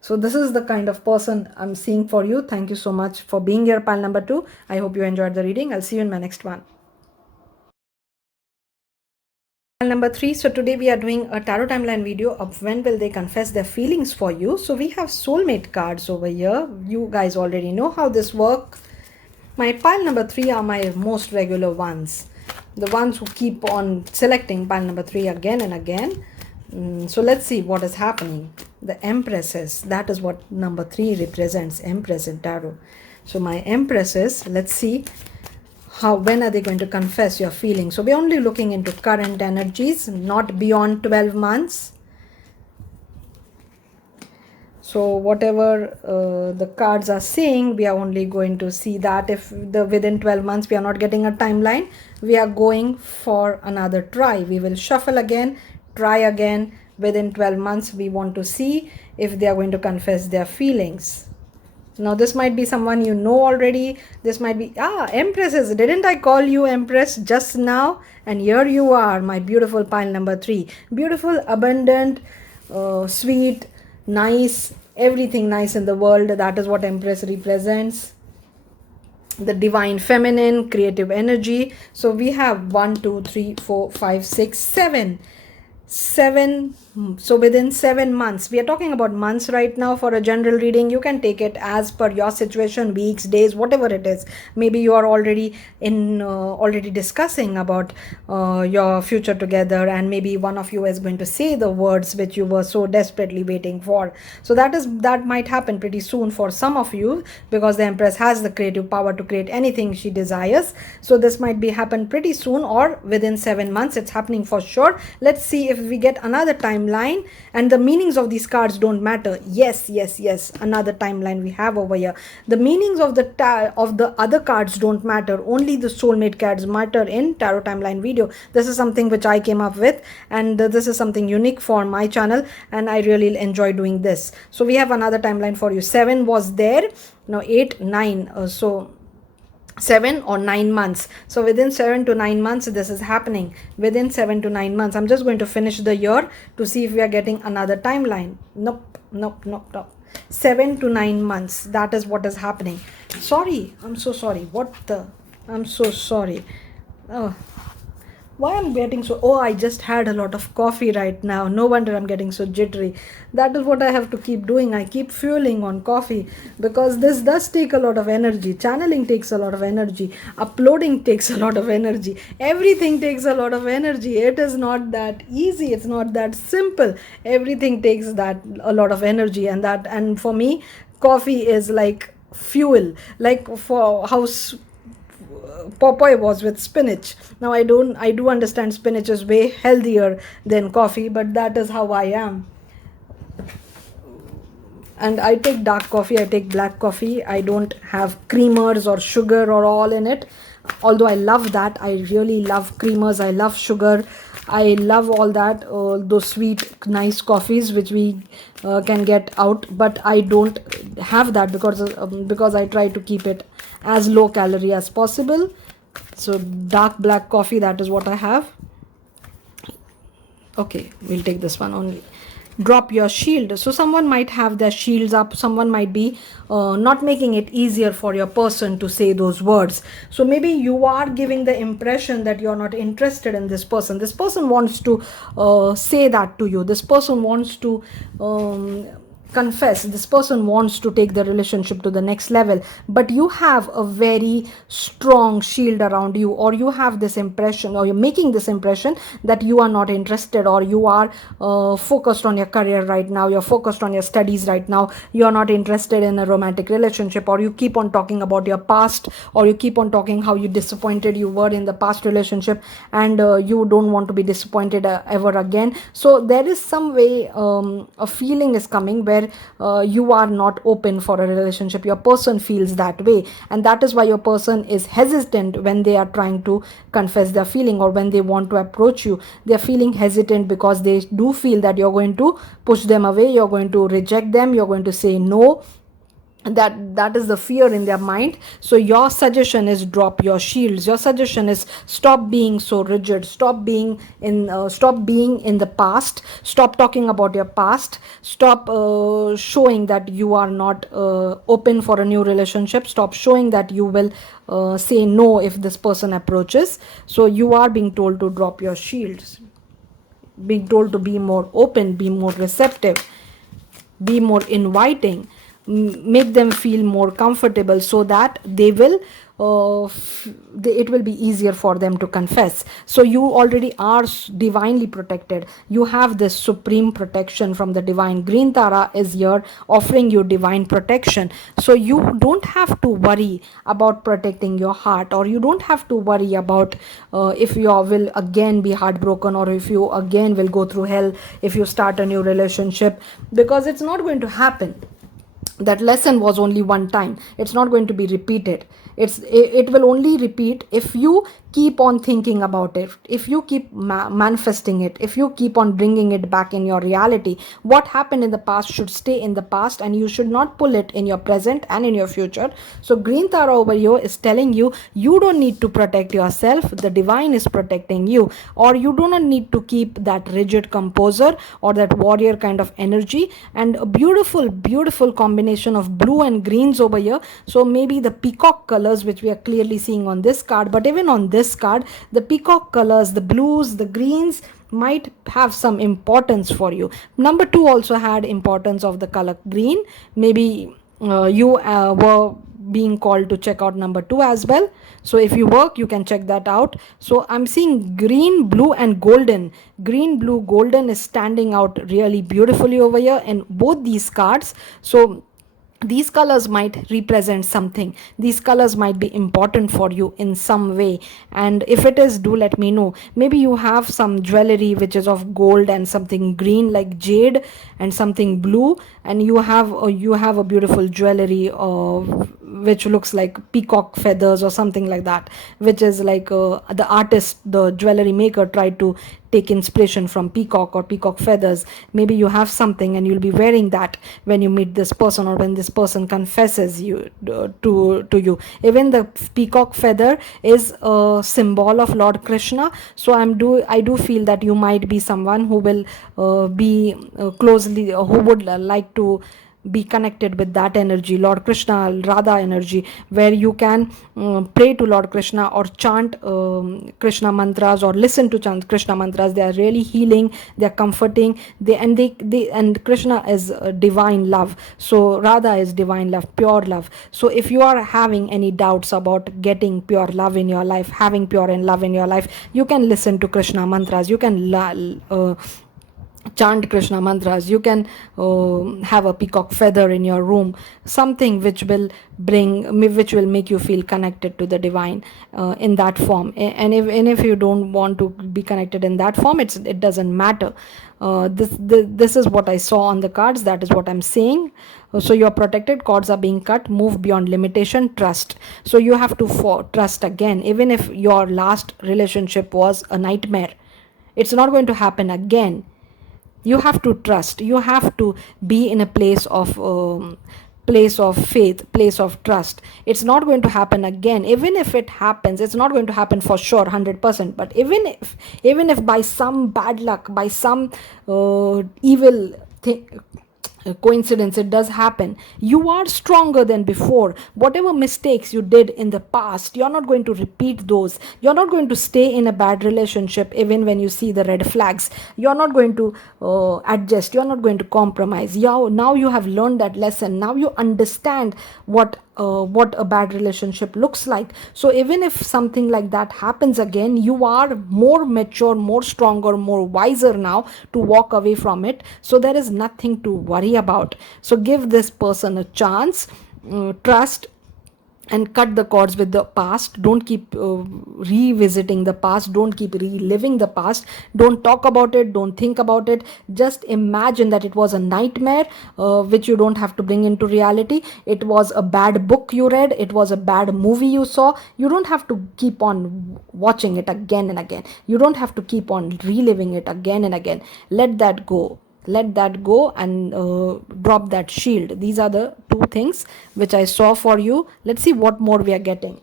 So this is the kind of person I'm seeing for you. Thank you so much for being here, pile number 2. I hope you enjoyed the reading. I'll see you in my next one. Pile number 3. So today we are doing a tarot timeline video of when will they confess their feelings for you. So we have soulmate cards over here. You guys already know how this works. My pile number 3 are my most regular ones. The ones who keep on selecting pile number 3 again and again. So let's see what is happening. The Empresses, that is what number 3 represents, Empress in tarot. So my Empresses, let's see when are they going to confess your feelings. So we're only looking into current energies, not beyond 12 months. So whatever the cards are saying, we are only going to see that. If within 12 months we are not getting a timeline, we are going for another try. We will shuffle again, try again. Within 12 months we want to see if they are going to confess their feelings. Now this might be someone you know already. This might be Empresses. Didn't I call you Empress just now? And here you are, my beautiful pile number 3. Beautiful, abundant, sweet, nice, everything nice in the world. That is what Empress represents. The divine feminine, creative energy. So we have 1 2 3 4 5 6 7. So within 7 months, we are talking about months right now for a general reading. You can take it as per your situation, weeks, days, whatever it is. Maybe you are already discussing about your future together, and maybe one of you is going to say the words which you were so desperately waiting for. So that might happen pretty soon for some of you, because the Empress has the creative power to create anything she desires. So this might be happen pretty soon, or within 7 months. It's happening for sure. Let's see if we get another timeline, and the meanings of these cards don't matter. Yes, another timeline we have over here. The meanings of the other cards don't matter. Only the soulmate cards matter in tarot timeline video. This is something which I came up with, and this is something unique for my channel, and I really enjoy doing this. So we have another timeline for you. 7 was there, now 8 9, so 7 or 9 months. So within 7 to 9 months this is happening. Within 7 to 9 months. I'm just going to finish the year to see if we are getting another timeline. Nope. 7 to 9 months, that is what is happening. Sorry, I'm so sorry. I'm so sorry. Why I'm getting so... I just had a lot of coffee right now. No wonder I'm getting so jittery. That is what I have to keep doing. I keep fueling on coffee, because this does take a lot of energy. Channeling takes a lot of energy. Uploading takes a lot of energy. Everything takes a lot of energy. It is not that easy. It's not that simple. Everything takes a lot of energy, and for me, coffee is like fuel. Like for how Popeye was with spinach. Now I do understand spinach is way healthier than coffee, but that is how I am. And I take dark coffee, I take black coffee. I don't have creamers or sugar or all in it. Although I love that. I really love creamers. I love sugar. I love all that, those sweet, nice coffees which we can get out. But I don't have that because I try to keep it as low calorie as possible. So dark black coffee, that is what I have. Okay, we'll take this one only. Drop your shield. So someone might have their shields up. Someone might be not making it easier for your person to say those words. So maybe you are giving the impression that you're not interested in this person. This person wants to say that to you. This person wants to confess, this person wants to take the relationship to the next level, but you have a very strong shield around you, or you have this impression, or you're making this impression that you are not interested, or you are focused on your career right now, you're focused on your studies right now, you are not interested in a romantic relationship, or you keep on talking about your past, or you keep on talking how you disappointed you were in the past relationship, and you don't want to be disappointed ever again. So there is some way, a feeling is coming where you are not open for a relationship. Your person feels that way, and that is why your person is hesitant when they are trying to confess their feeling, or when they want to approach you. They are feeling hesitant because they do feel that you're going to push them away, you're going to reject them, you're going to say no. That is the fear in their mind. So your suggestion is drop your shields. Your suggestion is stop being so rigid, stop being in the past, stop talking about your past, stop showing that you are not open for a new relationship, stop showing that you will say no if this person approaches. So you are being told to drop your shields, being told to be more open, be more receptive, be more inviting, make them feel more comfortable, so that they will it will be easier for them to confess. So you already are divinely protected. You have this supreme protection from the divine. Green Tara is here offering you divine protection. So you don't have to worry about protecting your heart, or you don't have to worry about if you will again be heartbroken, or if you again will go through hell if you start a new relationship, because it's not going to happen. That lesson was only one time, it's not going to be repeated. It will only repeat if you keep on thinking about it, if you keep manifesting it, if you keep on bringing it back in your reality. What happened in the past should stay in the past, and you should not pull it in your present and in your future. So Green Tara over here is telling you, you don't need to protect yourself, the divine is protecting you. Or you do not need to keep that rigid composer or that warrior kind of energy. And a beautiful combination of blue and greens over here. So maybe the peacock colors which we are clearly seeing on this card, but even on this card, the peacock colors, the blues, the greens might have some importance for you. Number 2 also had importance of the color green. Maybe you were being called to check out number 2 as well. So if you work, you can check that out. So I'm seeing green, blue and golden. Green, blue, golden is standing out really beautifully over here in both these cards. So these colors might represent something, these colors might be important for you in some way. And if it is, do let me know. Maybe you have some jewelry which is of gold and something green like jade and something blue, and you have a beautiful jewelry which looks like peacock feathers or something like that, which is like the artist, the jewelry maker tried to take inspiration from peacock or peacock feathers. Maybe you have something and you'll be wearing that when you meet this person, or when this person confesses you to you. Even the peacock feather is a symbol of Lord Krishna. So I do feel that you might be someone who will be closely who would like to be connected with that energy, Lord Krishna, Radha energy, where you can pray to Lord Krishna or chant Krishna mantras, or listen to chant Krishna mantras. They are really healing, they are comforting, and Krishna is divine love, so Radha is divine love, pure love. So if you are having any doubts about getting pure love in your life, having pure and love in your life, you can listen to Krishna mantras, you can chant Krishna mantras, you can have a peacock feather in your room, something which will make you feel connected to the divine in that form. And if you don't want to be connected in that form, it doesn't matter. This is what I saw on the cards, that is what I'm saying. So you're protected, cords are being cut, move beyond limitation, trust. So you have to trust again. Even if your last relationship was a nightmare, it's not going to happen again. You have to trust, you have to be in a place of faith, place of trust. It's not going to happen again. Even if it happens, it's not going to happen for sure 100%. But even if by some bad luck, by some evil thing, a coincidence, it does happen. You are stronger than before. Whatever mistakes you did in the past, you're not going to repeat those. You're not going to stay in a bad relationship even when you see the red flags. You're not going to adjust. You're not going to compromise. Now you have learned that lesson. Now you understand what a bad relationship looks like. So even if something like that happens again, you are more mature, more stronger, more wiser now to walk away from it. So there is nothing to worry about. So give this person a chance. Trust and cut the cords with the past. Don't keep revisiting the past. Don't keep reliving the past. Don't talk about it. Don't think about it. Just imagine that it was a nightmare, which you don't have to bring into reality. It was a bad book you read. It was a bad movie you saw. You don't have to keep on watching it again and again. You don't have to keep on reliving it again and again. Let that go. Let that go and drop that shield. These are the two things which I saw for you. Let's see what more we are getting.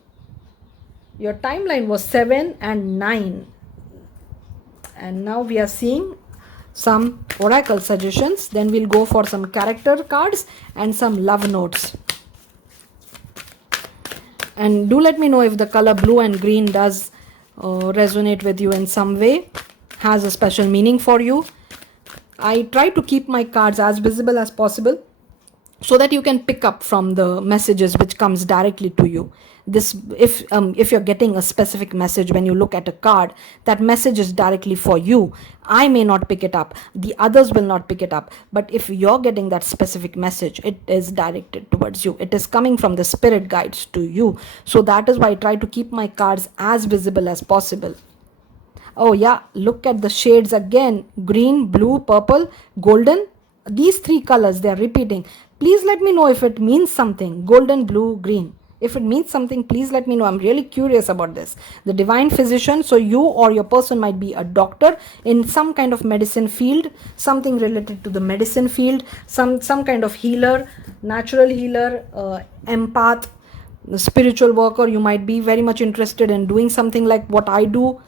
Your timeline was 7 and 9, and now we are seeing some oracle suggestions. Then we'll go for some character cards and some love notes. And do let me know if the color blue and green does resonate with you in some way, has a special meaning for you. I try to keep my cards as visible as possible so that you can pick up from the messages which comes directly to you. This, if you're getting a specific message when you look at a card, that message is directly for you. I may not pick it up, the others will not pick it up, but if you're getting that specific message, it is directed towards you. It is coming from the spirit guides to you. So that is why I try to keep my cards as visible as possible. Oh yeah, look at the shades again. Green, blue, purple, golden. These three colors, they are repeating. Please let me know if it means something. Golden, blue, green. If it means something, please let me know. I'm really curious about this. The divine physician. So you or your person might be a doctor in some kind of medicine field, something related to the medicine field, some kind of healer, natural healer, empath, spiritual worker. You might be very much interested in doing something like what I do,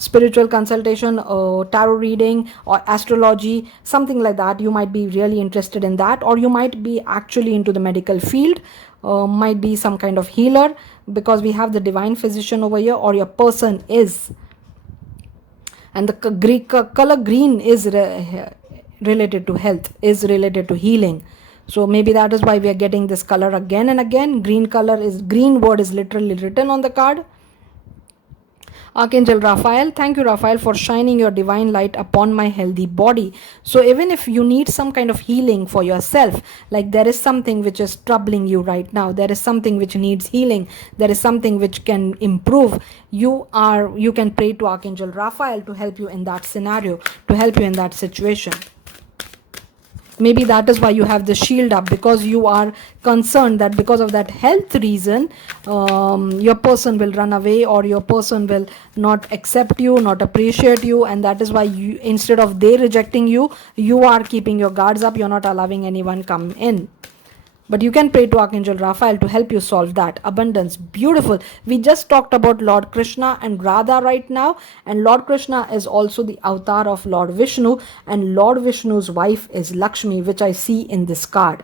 spiritual consultation, tarot reading, or astrology, something like that. You might be really interested in that, or you might be actually into the medical field, might be some kind of healer, because we have the divine physician over here, or your person is. And the color green is related to health, is related to healing. So maybe that is why we are getting this color again and again. Green word is literally written on the card. Archangel Raphael, thank you, Raphael, for shining your divine light upon my healthy body. So even if you need some kind of healing for yourself, like there is something which is troubling you right now, there is something which needs healing, there is something which can improve, you can pray to Archangel Raphael to help you in that scenario, to help you in that situation. Maybe that is why you have the shield up, because you are concerned that because of that health reason, your person will run away, or your person will not accept you, not appreciate you, and that is why you, instead of they rejecting you, you are keeping your guards up, you're not allowing anyone come in. But you can pray to Archangel Raphael to help you solve that. Abundance, beautiful. We just talked about Lord Krishna and Radha right now, and Lord Krishna is also the avatar of Lord Vishnu, and Lord Vishnu's wife is Lakshmi, which I see in this card.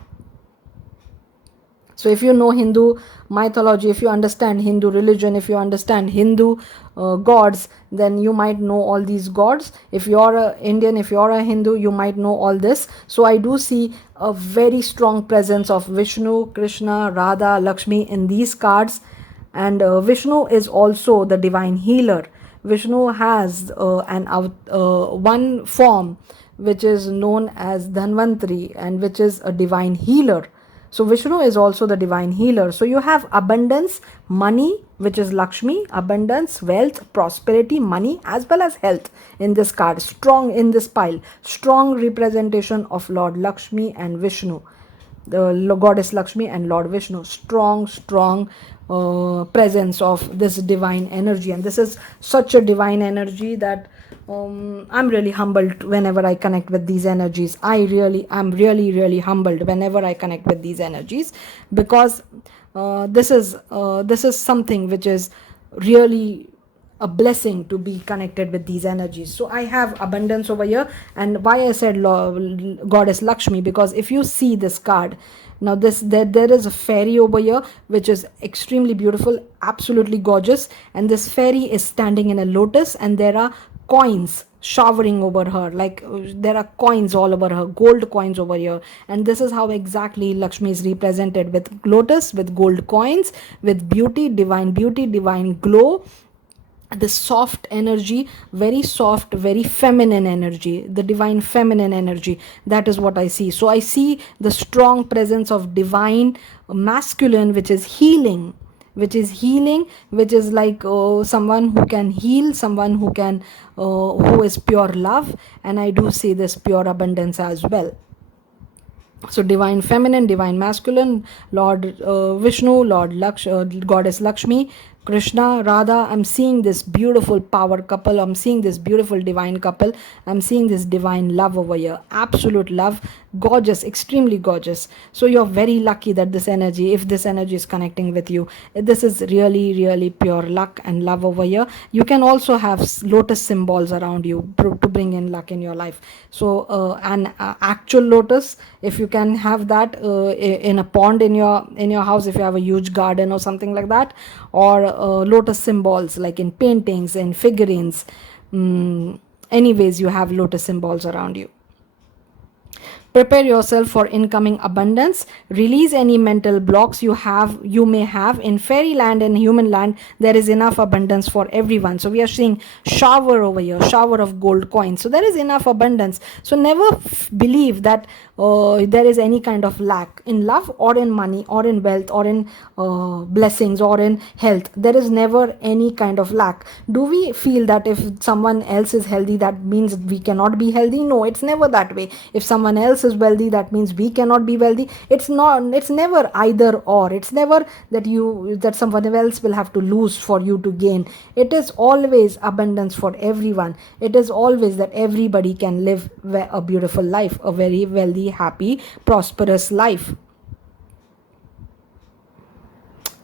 So if you know Hindu mythology, if you understand Hindu religion, if you understand Hindu gods, then you might know all these gods. If you're an Indian, if you're a Hindu, you might know all this. So I do see a very strong presence of Vishnu, Krishna, Radha, Lakshmi in these cards. And Vishnu is also the divine healer. Vishnu has one form which is known as Dhanvantri, and which is a divine healer. So Vishnu is also the divine healer. So you have abundance, money, which is Lakshmi, abundance, wealth, prosperity, money, as well as health in this card. Strong in this pile. Strong representation of Lord Lakshmi and Vishnu. The goddess Lakshmi and Lord Vishnu. Strong presence of this divine energy. And this is such a divine energy that I'm really humbled whenever I connect with these energies. I'm really humbled whenever I connect with these energies, because this is something which is really a blessing to be connected with these energies. So I have abundance over here. And why I said goddess Lakshmi, because if you see this card now, there is a fairy over here which is extremely beautiful, absolutely gorgeous, and this fairy is standing in a lotus, and there are coins showering over her, like there are coins all over her, gold coins over here. And this is how exactly Lakshmi is represented, with lotus, with gold coins, with beauty, divine glow, the soft energy, very soft, very feminine energy, the divine feminine energy. That is what I see. So I see the strong presence of divine masculine, which is healing, which is like someone who can heal, someone who can who is pure love. And I do see this pure abundance as well. So divine feminine, divine masculine, Lord Vishnu, Goddess Lakshmi, Krishna, Radha. I'm seeing this beautiful power couple. I'm seeing this beautiful divine couple. I'm seeing this divine love over here. Absolute love. Gorgeous, extremely gorgeous. So you're very lucky that this energy, if this energy is connecting with you, this is really, really pure luck and love over here. You can also have lotus symbols around you to bring in luck in your life. So an actual lotus, if you can have that in a pond in your house, if you have a huge garden or something like that, or lotus symbols like in paintings and figurines. Anyways, you have lotus symbols around you. Prepare yourself for incoming abundance. Release any mental blocks you may have. In fairyland and human land, there is enough abundance for everyone. So we are seeing shower over here, shower of gold coins. So there is enough abundance. So never believe that there is any kind of lack in love or in money or in wealth or in blessings or in health. There is never any kind of lack. Do we feel that if someone else is healthy, that means we cannot be healthy? No, it's never that way. If someone else is wealthy, that means we cannot be wealthy. It's never either or. It's never that someone else will have to lose for you to gain. It is always abundance for everyone. It is always that everybody can live a beautiful life, a very wealthy, happy, prosperous life.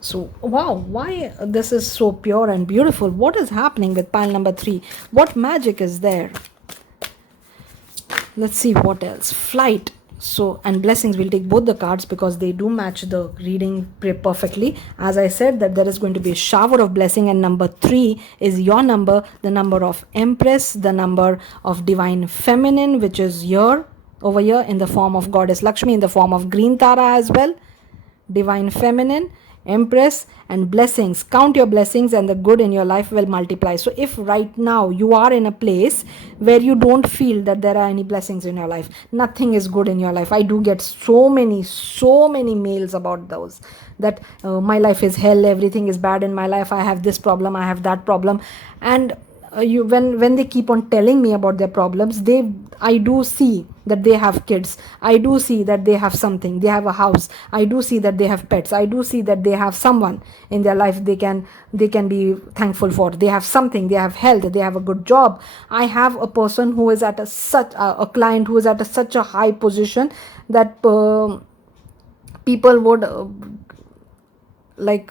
So wow, why this is so pure and beautiful. What is happening with pile number 3? What magic is there? Let's see what else. Flight. So, and blessings, we'll take both the cards because they do match the reading perfectly. As I said, that there is going to be a shower of blessing, and number 3 is your number, the number of Empress, the number of divine feminine, which is here, over here, in the form of Goddess Lakshmi, in the form of green Tara as well. Divine feminine, Empress, and blessings. Count your blessings and the good in your life will multiply. So if right now you are in a place where you don't feel that there are any blessings in your life, nothing is good in your life, I do get so many mails about those, that my life is hell, everything is bad in my life, I have this problem, I have that problem. And when they keep on telling me about their problems, I do see that they have kids, I do see that they have something, they have a house, I do see that they have pets, I do see that they have someone in their life they can be thankful for, they have something, they have health, they have a good job. I have a person who is at a client who is at such a high position that people would like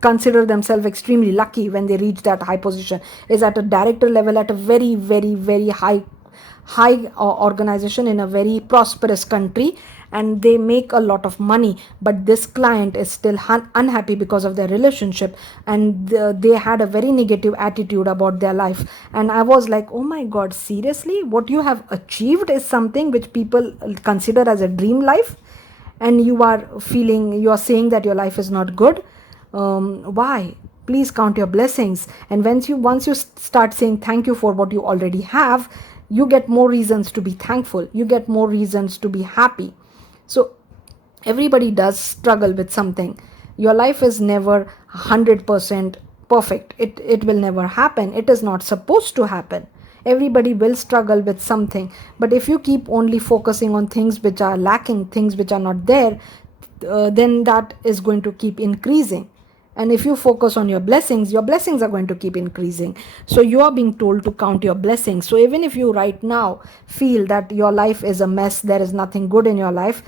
consider themselves extremely lucky when they reach that high position, is at a director level at a very, very, very high organization in a very prosperous country, and they make a lot of money. But this client is still unhappy because of their relationship, and they had a very negative attitude about their life. And I was like, oh my god, seriously, what you have achieved is something which people consider as a dream life, and you are saying that your life is not good. Why? Please count your blessings. And once you start saying thank you for what you already have, you get more reasons to be thankful, you get more reasons to be happy. So everybody does struggle with something. Your life is never 100% perfect. It will never happen. It is not supposed to happen. Everybody will struggle with something. But if you keep only focusing on things which are lacking, things which are not there, then that is going to keep increasing. And if you focus on your blessings are going to keep increasing. So you are being told to count your blessings. So even if you right now feel that your life is a mess, there is nothing good in your life,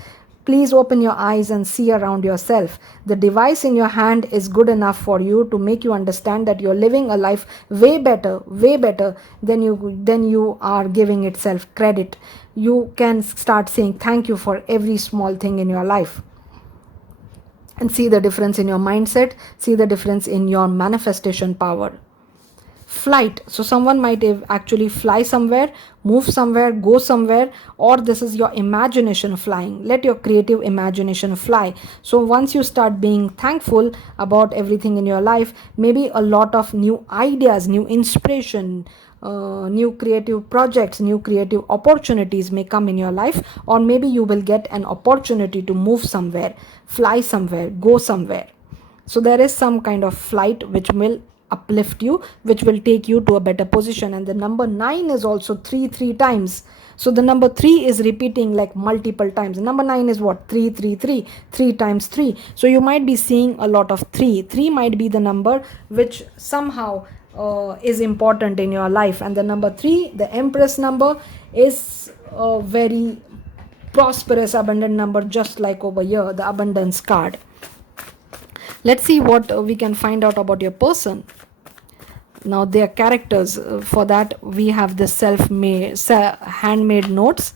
Please open your eyes and see around yourself. The device in your hand is good enough for you to make you understand that you're living a life way better than you are giving itself credit. You can start saying thank you for every small thing in your life, and see the difference in your mindset, see the difference in your manifestation power. Flight, so someone might actually fly somewhere, move somewhere, go somewhere, or this is your imagination flying. Let your creative imagination fly. So once you start being thankful about everything in your life, maybe a lot of new ideas, new inspiration, new creative projects, new creative opportunities may come in your life, or maybe you will get an opportunity to move somewhere, fly somewhere, go somewhere. So there is some kind of flight which will uplift you, which will take you to a better position. And the number 9 is also 3 times. So the number 3 is repeating like multiple times. Number 9 is what? 3 3 times 3. So you might be seeing a lot of 3 might be the number which somehow is important in your life. And the number 3, the Empress number, is a very prosperous, abundant number, just like over here, the abundance card. Let's see what we can find out about your person. Now their characters, for that we have the self-made handmade notes.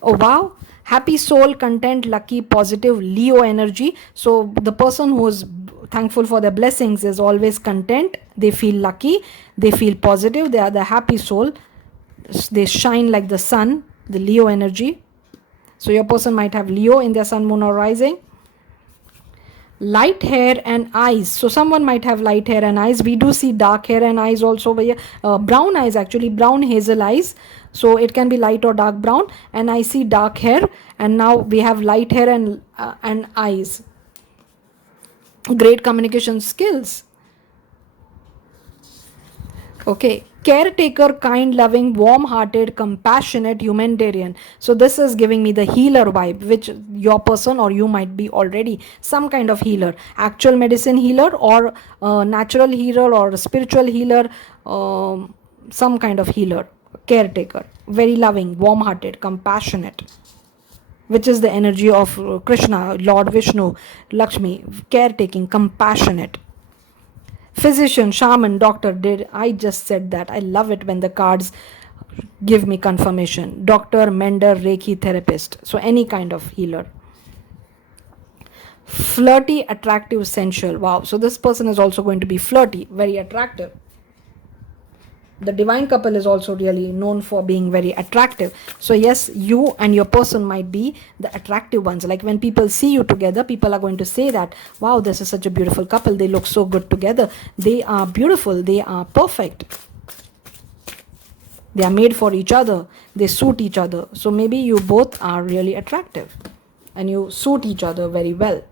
Oh wow, happy soul, content, lucky, positive, Leo energy. So the person who is thankful for their blessings is always content, they feel lucky, they feel positive, they are the happy soul, they shine like the sun, the Leo energy. So your person might have Leo in their sun, moon, or rising. Light hair and eyes, so someone might have light hair and eyes. We do see dark hair and eyes also over here, brown eyes, actually brown hazel eyes, so it can be light or dark brown. And I see dark hair, and now we have light hair and eyes. Great communication skills. Okay, caretaker, kind, loving, warm-hearted, compassionate, humanitarian. So this is giving me the healer vibe, which your person or you might be already some kind of healer, actual medicine healer, or natural healer, or spiritual healer, some kind of healer. Caretaker, very loving, warm-hearted, compassionate, which is the energy of Krishna, Lord Vishnu, Lakshmi. Caretaking, compassionate. Physician, shaman, doctor. Did I just said that? I love it when the cards give me confirmation. Doctor, mender, Reiki, therapist. So any kind of healer. Flirty, attractive, sensual. Wow. So this person is also going to be flirty, very attractive. The divine couple is also really known for being very attractive. So yes, you and your person might be the attractive ones. Like when people see you together, people are going to say that, wow, this is such a beautiful couple, they look so good together, they are beautiful, they are perfect, they are made for each other, they suit each other. So maybe you both are really attractive and you suit each other very well.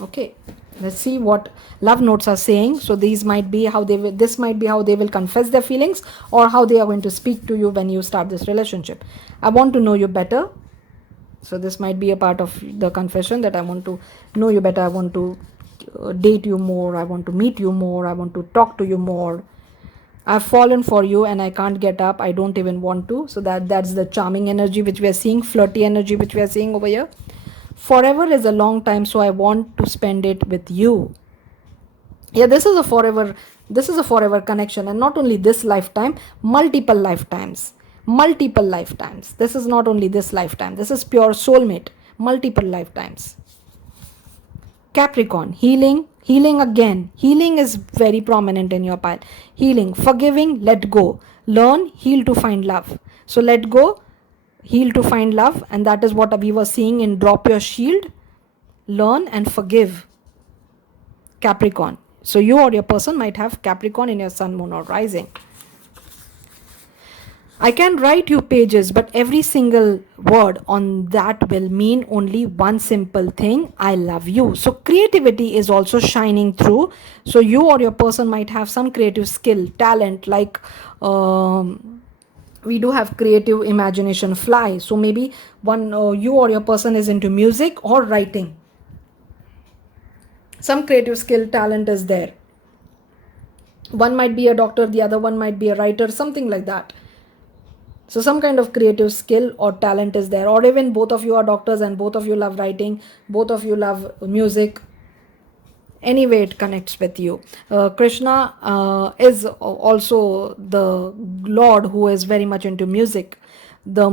Okay, let's see what love notes are saying. So these might be how they will, this might be how they will confess their feelings, or how they are going to speak to you when you start this relationship. I want to know you better. So this might be a part of the confession, that I want to know you better, I want to date you more, I want to meet you more, I want to talk to you more. I've fallen for you and I can't get up, I don't even want to. So that's the charming energy which we are seeing, flirty energy which we are seeing over here. Forever is a long time, so I want to spend it with you. Yeah, this is a forever connection, and not only this lifetime, multiple lifetimes. This is not only this lifetime, this is pure soulmate, multiple lifetimes. Capricorn, healing again. Healing is very prominent in your pile. Healing, forgiving, let go, learn, heal to find love. So let go, heal to find love, and that is what we were seeing in drop your shield. Learn and forgive. Capricorn. So you or your person might have Capricorn in your sun, moon, or rising. I can write you pages, but every single word on that will mean only one simple thing: I love you. So creativity is also shining through. So you or your person might have some creative skill, talent, like we do have creative imagination fly. So maybe you or your person is into music or writing. Some creative skill, talent is there. One might be a doctor, the other one might be a writer, something like that. So some kind of creative skill or talent is there, or even both of you are doctors and both of you love writing, both of you love music. Anyway, it connects with you. Krishna is also the Lord who is very much into music, the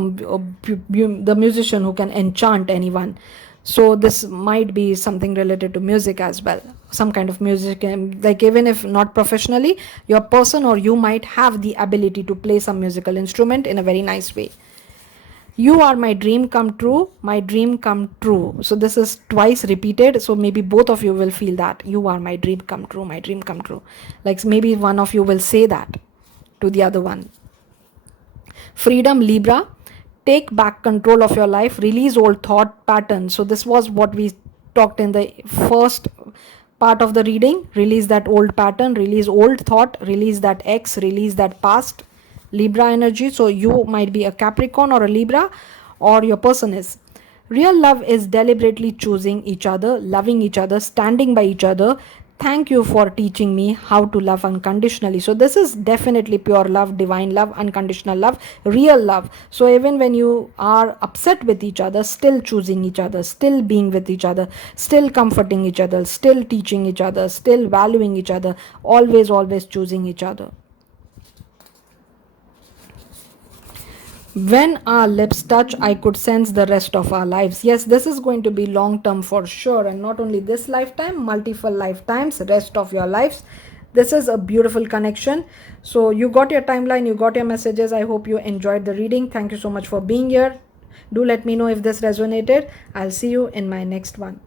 musician who can enchant anyone. So this might be something related to music as well, some kind of music. Like even if not professionally, your person or you might have the ability to play some musical instrument in a very nice way. You are my dream come true, my dream come true. So this is twice repeated, so maybe both of you will feel that you are my dream come true, my dream come true. Like maybe one of you will say that to the other one. Freedom, Libra. Take back control of your life, release old thought patterns. So this was what we talked in the first part of the reading. Release that old pattern, release old thought, release that ex, release that past. Libra energy. So you might be a Capricorn or a Libra, or your person is. Real love is deliberately choosing each other, loving each other, standing by each other. Thank you for teaching me how to love unconditionally. So this is definitely pure love, divine love, unconditional love, real love. So even when you are upset with each other, still choosing each other, still being with each other, still comforting each other, still teaching each other, still valuing each other, always choosing each other. When our lips touch, I could sense the rest of our lives. Yes, this is going to be long term for sure, and not only this lifetime, multiple lifetimes, rest of your lives. This is a beautiful connection. So you got your timeline, you got your messages. I hope you enjoyed the reading. Thank you so much for being here. Do let me know if this resonated. I'll see you in my next one.